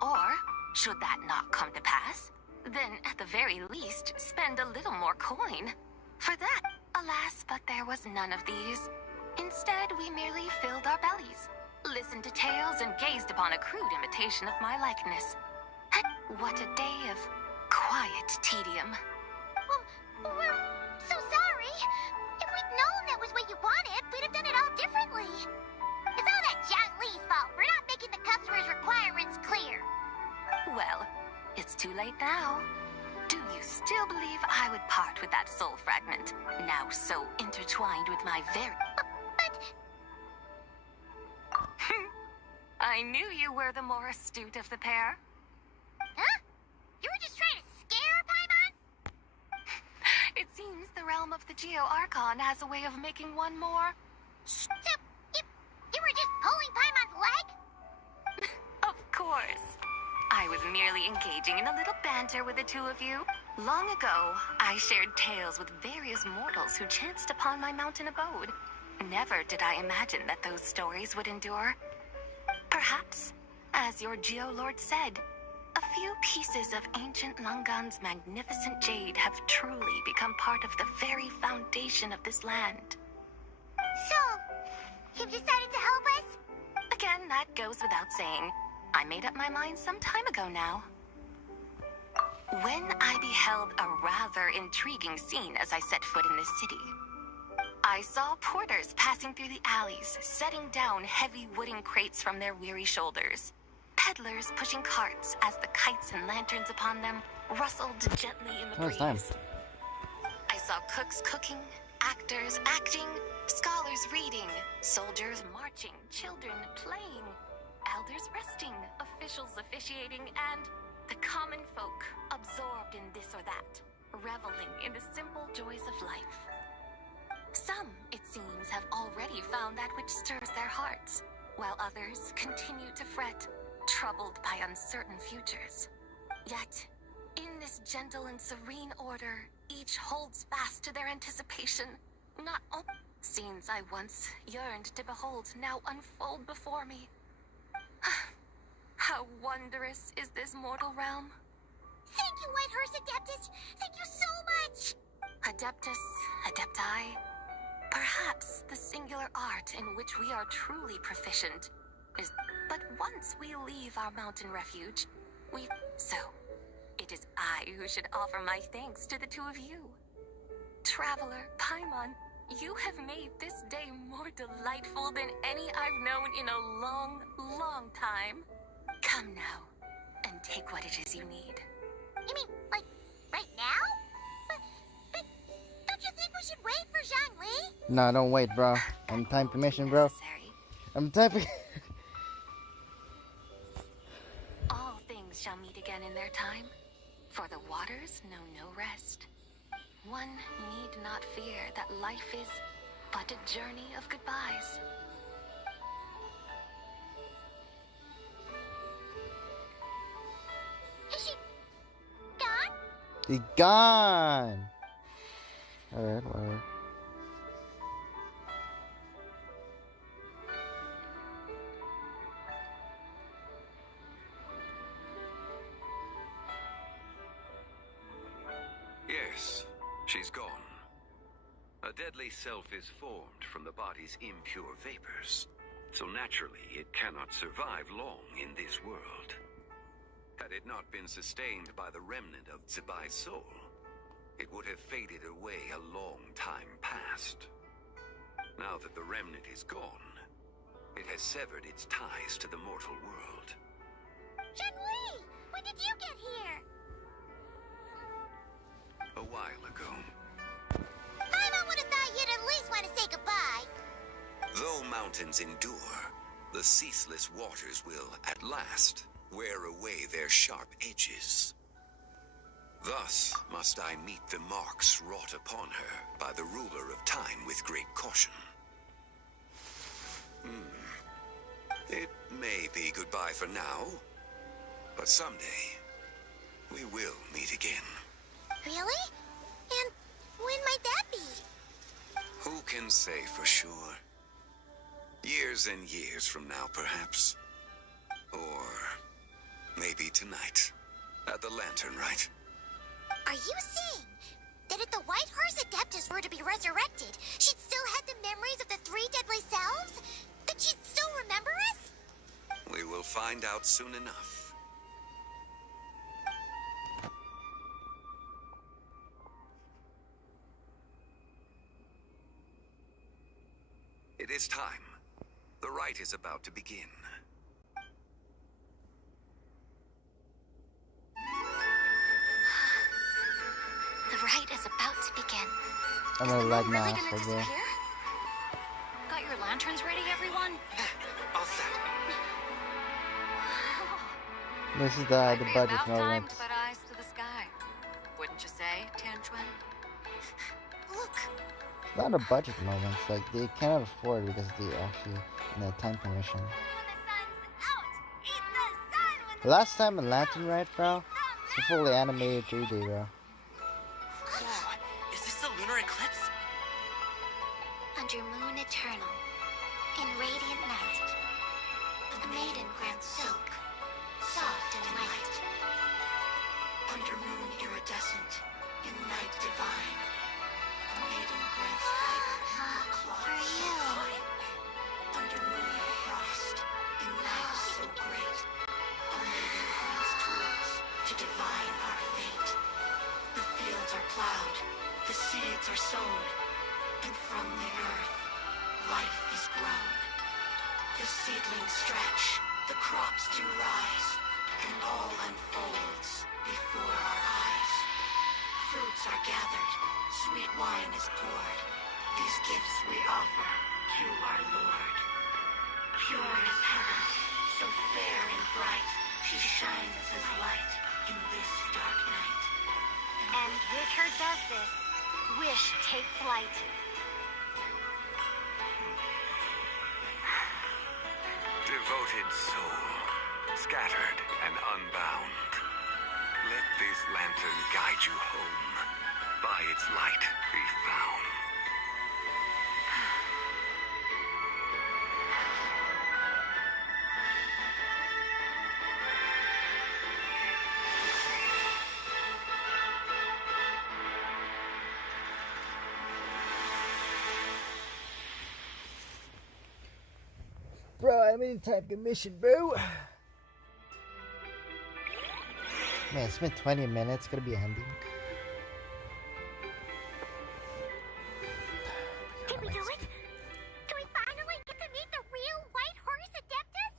Or, should that not come to pass, then at the very least, spend a little more coin. For that, alas, but there was none of these. Instead, we merely filled our bellies, listened to tales, and gazed upon a crude imitation of my likeness. What a day of quiet tedium. Well, we're so sorry. If we'd known that was what you wanted, we'd have done it all differently. It's all that Zhang Li's fault for not making the customer's requirements clear. Well, it's too late now. Do you still believe I would part with that soul fragment, now so intertwined with my very... But... I knew you were the more astute of the pair. Huh? You were just trying to scare Paimon? It seems the realm of the Geo Archon has a way of making one more... So, you were just pulling Paimon's leg? Of course. I was merely engaging in a little banter with the two of you. Long ago, I shared tales with various mortals who chanced upon my mountain abode. Never did I imagine that those stories would endure. Perhaps, as your Geolord said, a few pieces of ancient Langan's magnificent jade have truly become part of the very foundation of this land. So, you've decided to help us? Again, that goes without saying. I made up my mind some time ago now. When I beheld a rather intriguing scene as I set foot in this city, I saw porters passing through the alleys, setting down heavy wooden crates from their weary shoulders. Peddlers pushing carts as the kites and lanterns upon them rustled gently in the breeze. Time. I saw cooks cooking, actors acting, scholars reading, soldiers marching, children playing, elders resting, officials officiating, and the common folk absorbed in this or that, reveling in the simple joys of life. Some, it seems, have already found that which stirs their hearts, while others continue to fret, troubled by uncertain futures. Yet, in this gentle and serene order, each holds fast to their anticipation, not only scenes I once yearned to behold now unfold before me. How wondrous is this mortal realm. Thank you, White Horse Adeptus! Thank you so much! Adeptus, Adepti, perhaps the singular art in which we are truly proficient is... But once we leave our mountain refuge, So, it is I who should offer my thanks to the two of you. Traveler, Paimon, you have made this day more delightful than any I've known in a long, long time. Come now, and take what it is you need. You mean, like, right now? But don't you think we should wait for Zhangli? No, don't wait, bro. I'm time for mission, bro. I'm time for... All things shall meet again in their time, for the waters know no rest. One need not fear that life is but a journey of goodbyes. Is she gone? He gone! Alright, whatever. Yes, she's gone. A deadly self is formed from the body's impure vapors, so naturally it cannot survive long in this world. Had it not been sustained by the remnant of Zibai's soul, it would have faded away a long time past. Now that the remnant is gone, it has severed its ties to the mortal world. Zhangli! When did you get here? A while ago. I would have thought you'd at least want to say goodbye. Though mountains endure, the ceaseless waters will, at last, wear away their sharp edges. Thus must I meet the marks wrought upon her by the ruler of time with great caution. It may be goodbye for now, but someday we will meet again. Really? And when might that be? Who can say for sure? Years and years from now, perhaps. Or maybe tonight, at the Lantern Rite. Are you saying that if the White Horse Adeptus were to be resurrected, she'd still have the memories of the three deadly selves? That she'd still remember us? We will find out soon enough. It is time. The rite is about to begin. The rite is about to begin. I'm gonna lag my Really ass gonna right there. disappear? Got your lanterns ready, everyone? All set. This is the Be budget about time moment. to put eyes to the sky. Wouldn't you say, Tanchuan? Look. It's not a budget moment. It's like they cannot afford because they actually in the time permission. The last time in Lantern Rite, bro, it's a fully animated 3D, bro. Whoa, is this the lunar eclipse? Under moon eternal, in radiant night, a maiden grants silk, soft and light. Under moon iridescent, in night divine, a maiden grants fire, For you. under moon of frost, in night so great, a maiden grants tools to divine our fate. The fields are plowed, the seeds are sown, and from the earth, life is grown. The seedlings stretch, the crops do rise, and all unfolds before our eyes. Fruits are gathered, sweet wine is poured. These gifts we offer to our Lord. Pure is heaven, so fair and bright, she shines as light in this dark night. And Vicar does this. Wish take flight. Devoted soul, scattered and unbound. Let this lantern guide you home. By its light be found. Bro, I'm in time commission, bro. Man, it's been 20 minutes. Gonna be ending. Did we do it? Do we finally get to meet the real White Horse Adeptus?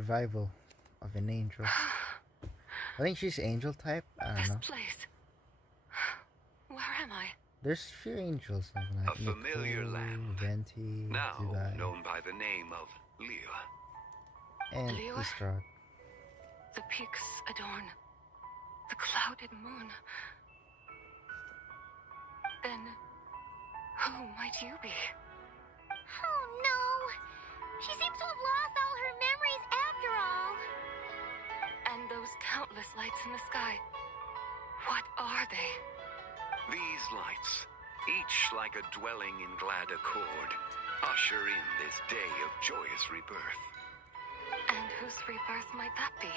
Revival of an angel. I think she's angel type. I don't know. This place. Where am I? There's few angels like A familiar land, Venti, now Zubai, known by the name of Liyue. and Liyue? Easter. The peaks adorn the clouded moon. Then, who might you be? Oh no! She seems to have lost all her memories after all. And those countless lights in the sky. What are they? These lights, each like a dwelling in glad accord, usher in this day of joyous rebirth. And whose rebirth might that be?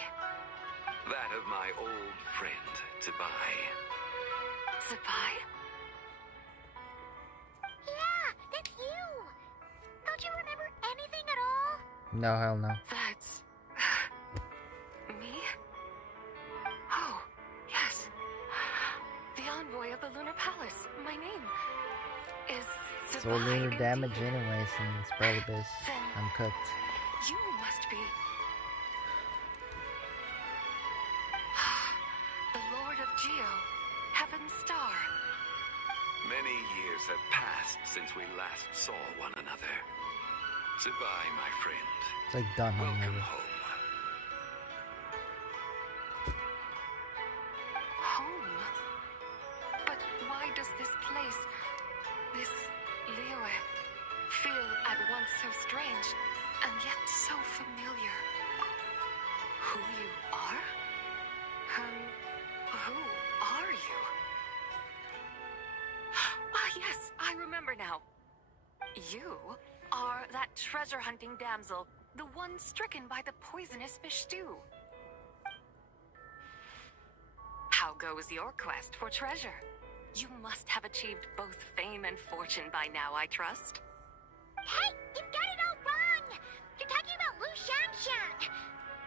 That of my old friend, Zubai. Zubai? Yeah, that's you! Don't you remember anything at all? No, hell no. That's... me? Oh, yes. The envoy of the Lunar Palace. My name is It's all lunar Zubai damage indeed. anyways, and it's probably best. I'm cooked. You must be... the Lord of Geo, Heaven's Star. Many years have passed since we last saw one another. Zubai, my friend. It's like done on Welcome maybe. home. Home? But why does this place, this Liyue, feel at once so strange and yet so familiar? Who you are? Who are you? Ah, yes, I remember now. You are that treasure-hunting damsel, the one stricken by the poisonous fish stew. How goes your quest for treasure? You must have achieved both fame and fortune by now, I trust. Hey, you've got it all wrong! You're talking about Lu Shanshan!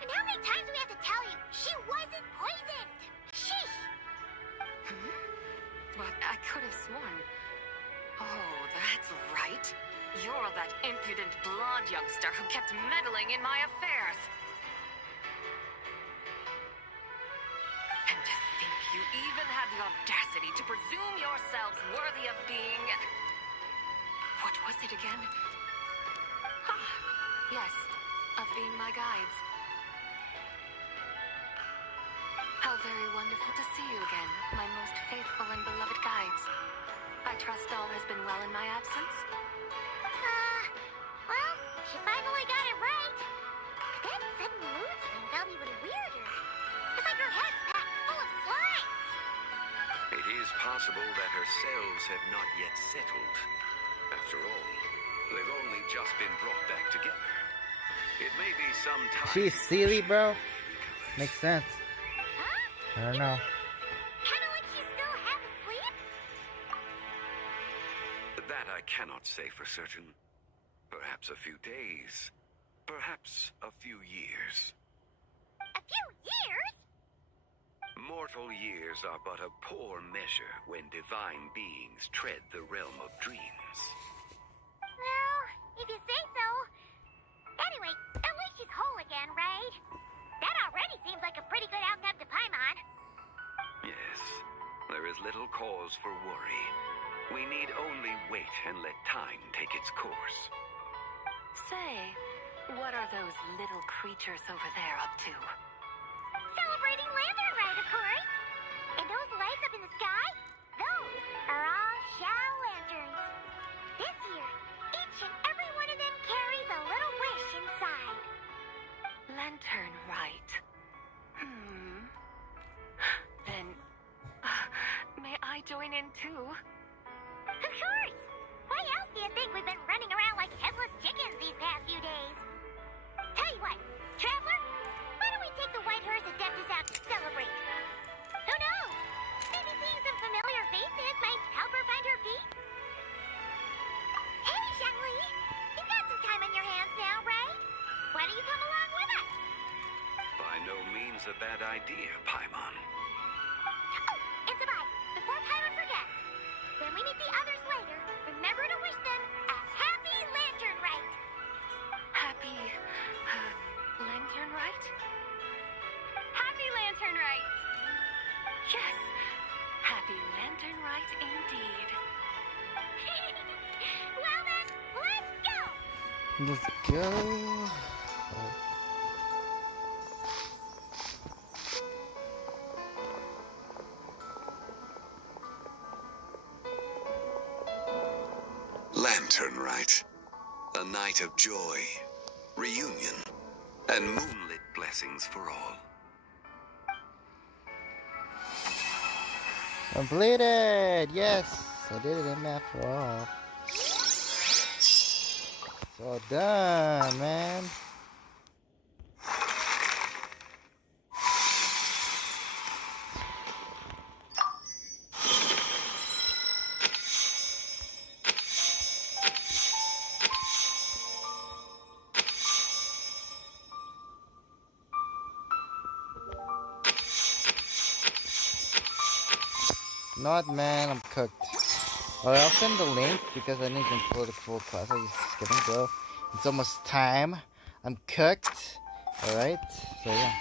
And how many times do we have to tell you? She wasn't poisoned! Sheesh! But I could have sworn. Oh, that's right. You're that impudent blonde youngster who kept meddling in my affairs. And to think you even had the audacity to presume yourselves worthy of being... What was it again? Ah, yes, of being my guides. How very wonderful to see you again, my most faithful and beloved guides. I trust all has been well in my absence? Well, she finally got it right. But that sudden mood swing felt even weirder. It's like her head's packed full of slimes. It is possible that her cells have not yet settled. After all, they've only just been brought back together. It may be some time. She's silly, bro. Makes sense. I don't know. Kinda like she's still half asleep? That I cannot say for certain. Perhaps a few days. Perhaps a few years. A few years? Mortal years are but a poor measure when divine beings tread the realm of dreams. Well, if you say so. Anyway, at least she's whole again, right? That already seems like a pretty good outcome to Paimon. Yes, there is little cause for worry. We need only wait and let time take its course. Say, what are those little creatures over there up to? Celebrating Lantern Rite, of course. And those lights up in the sky? Those are all Xiao lanterns. This year, each and every one of them carries a little wish inside. Lantern Rite. Then, may I join in too? Of course! Why else do you think we've been running around like headless chickens these past few days? Tell you what, Traveler, why don't we take the White Hearse Adeptus out to celebrate? Who knows? Maybe seeing some familiar faces might help her find her feet? Hey, Xiangli! You've got some time on your hands now, right? Why don't you come along with us? By no means a bad idea, Paimon. Oh, and Zubai, before Paimon forgets, when we meet the others later, remember to wish them a happy Lantern Rite! Happy, Lantern Yes, happy lantern rite indeed. Well then, let's go! Let's go. Lantern Rite. A night of joy, reunion, and moonlit blessings for all. Completed! Yes! I did it in after all. It's all done, man. Not, man, I'm cooked. Alright, I'll send the link because I need to complete the full class. I just kidding, bro. It's almost time. I'm cooked. Alright, so yeah.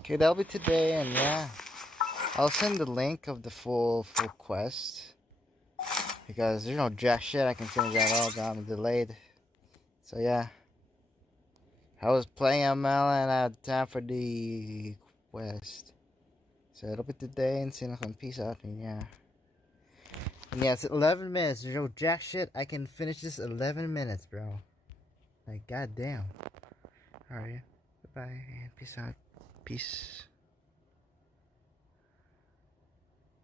Okay, that'll be today, and yeah. I'll send the link of the full quest. Because there's no jack shit I can finish that all down and delayed. So yeah. I was playing ML and I had time for the quest. So it'll be today and see you next. Peace out, and yeah. And yeah, it's 11 minutes. There's no jack shit. I can finish this 11 minutes, bro. Like, goddamn. Alright. Goodbye and peace out. Peace.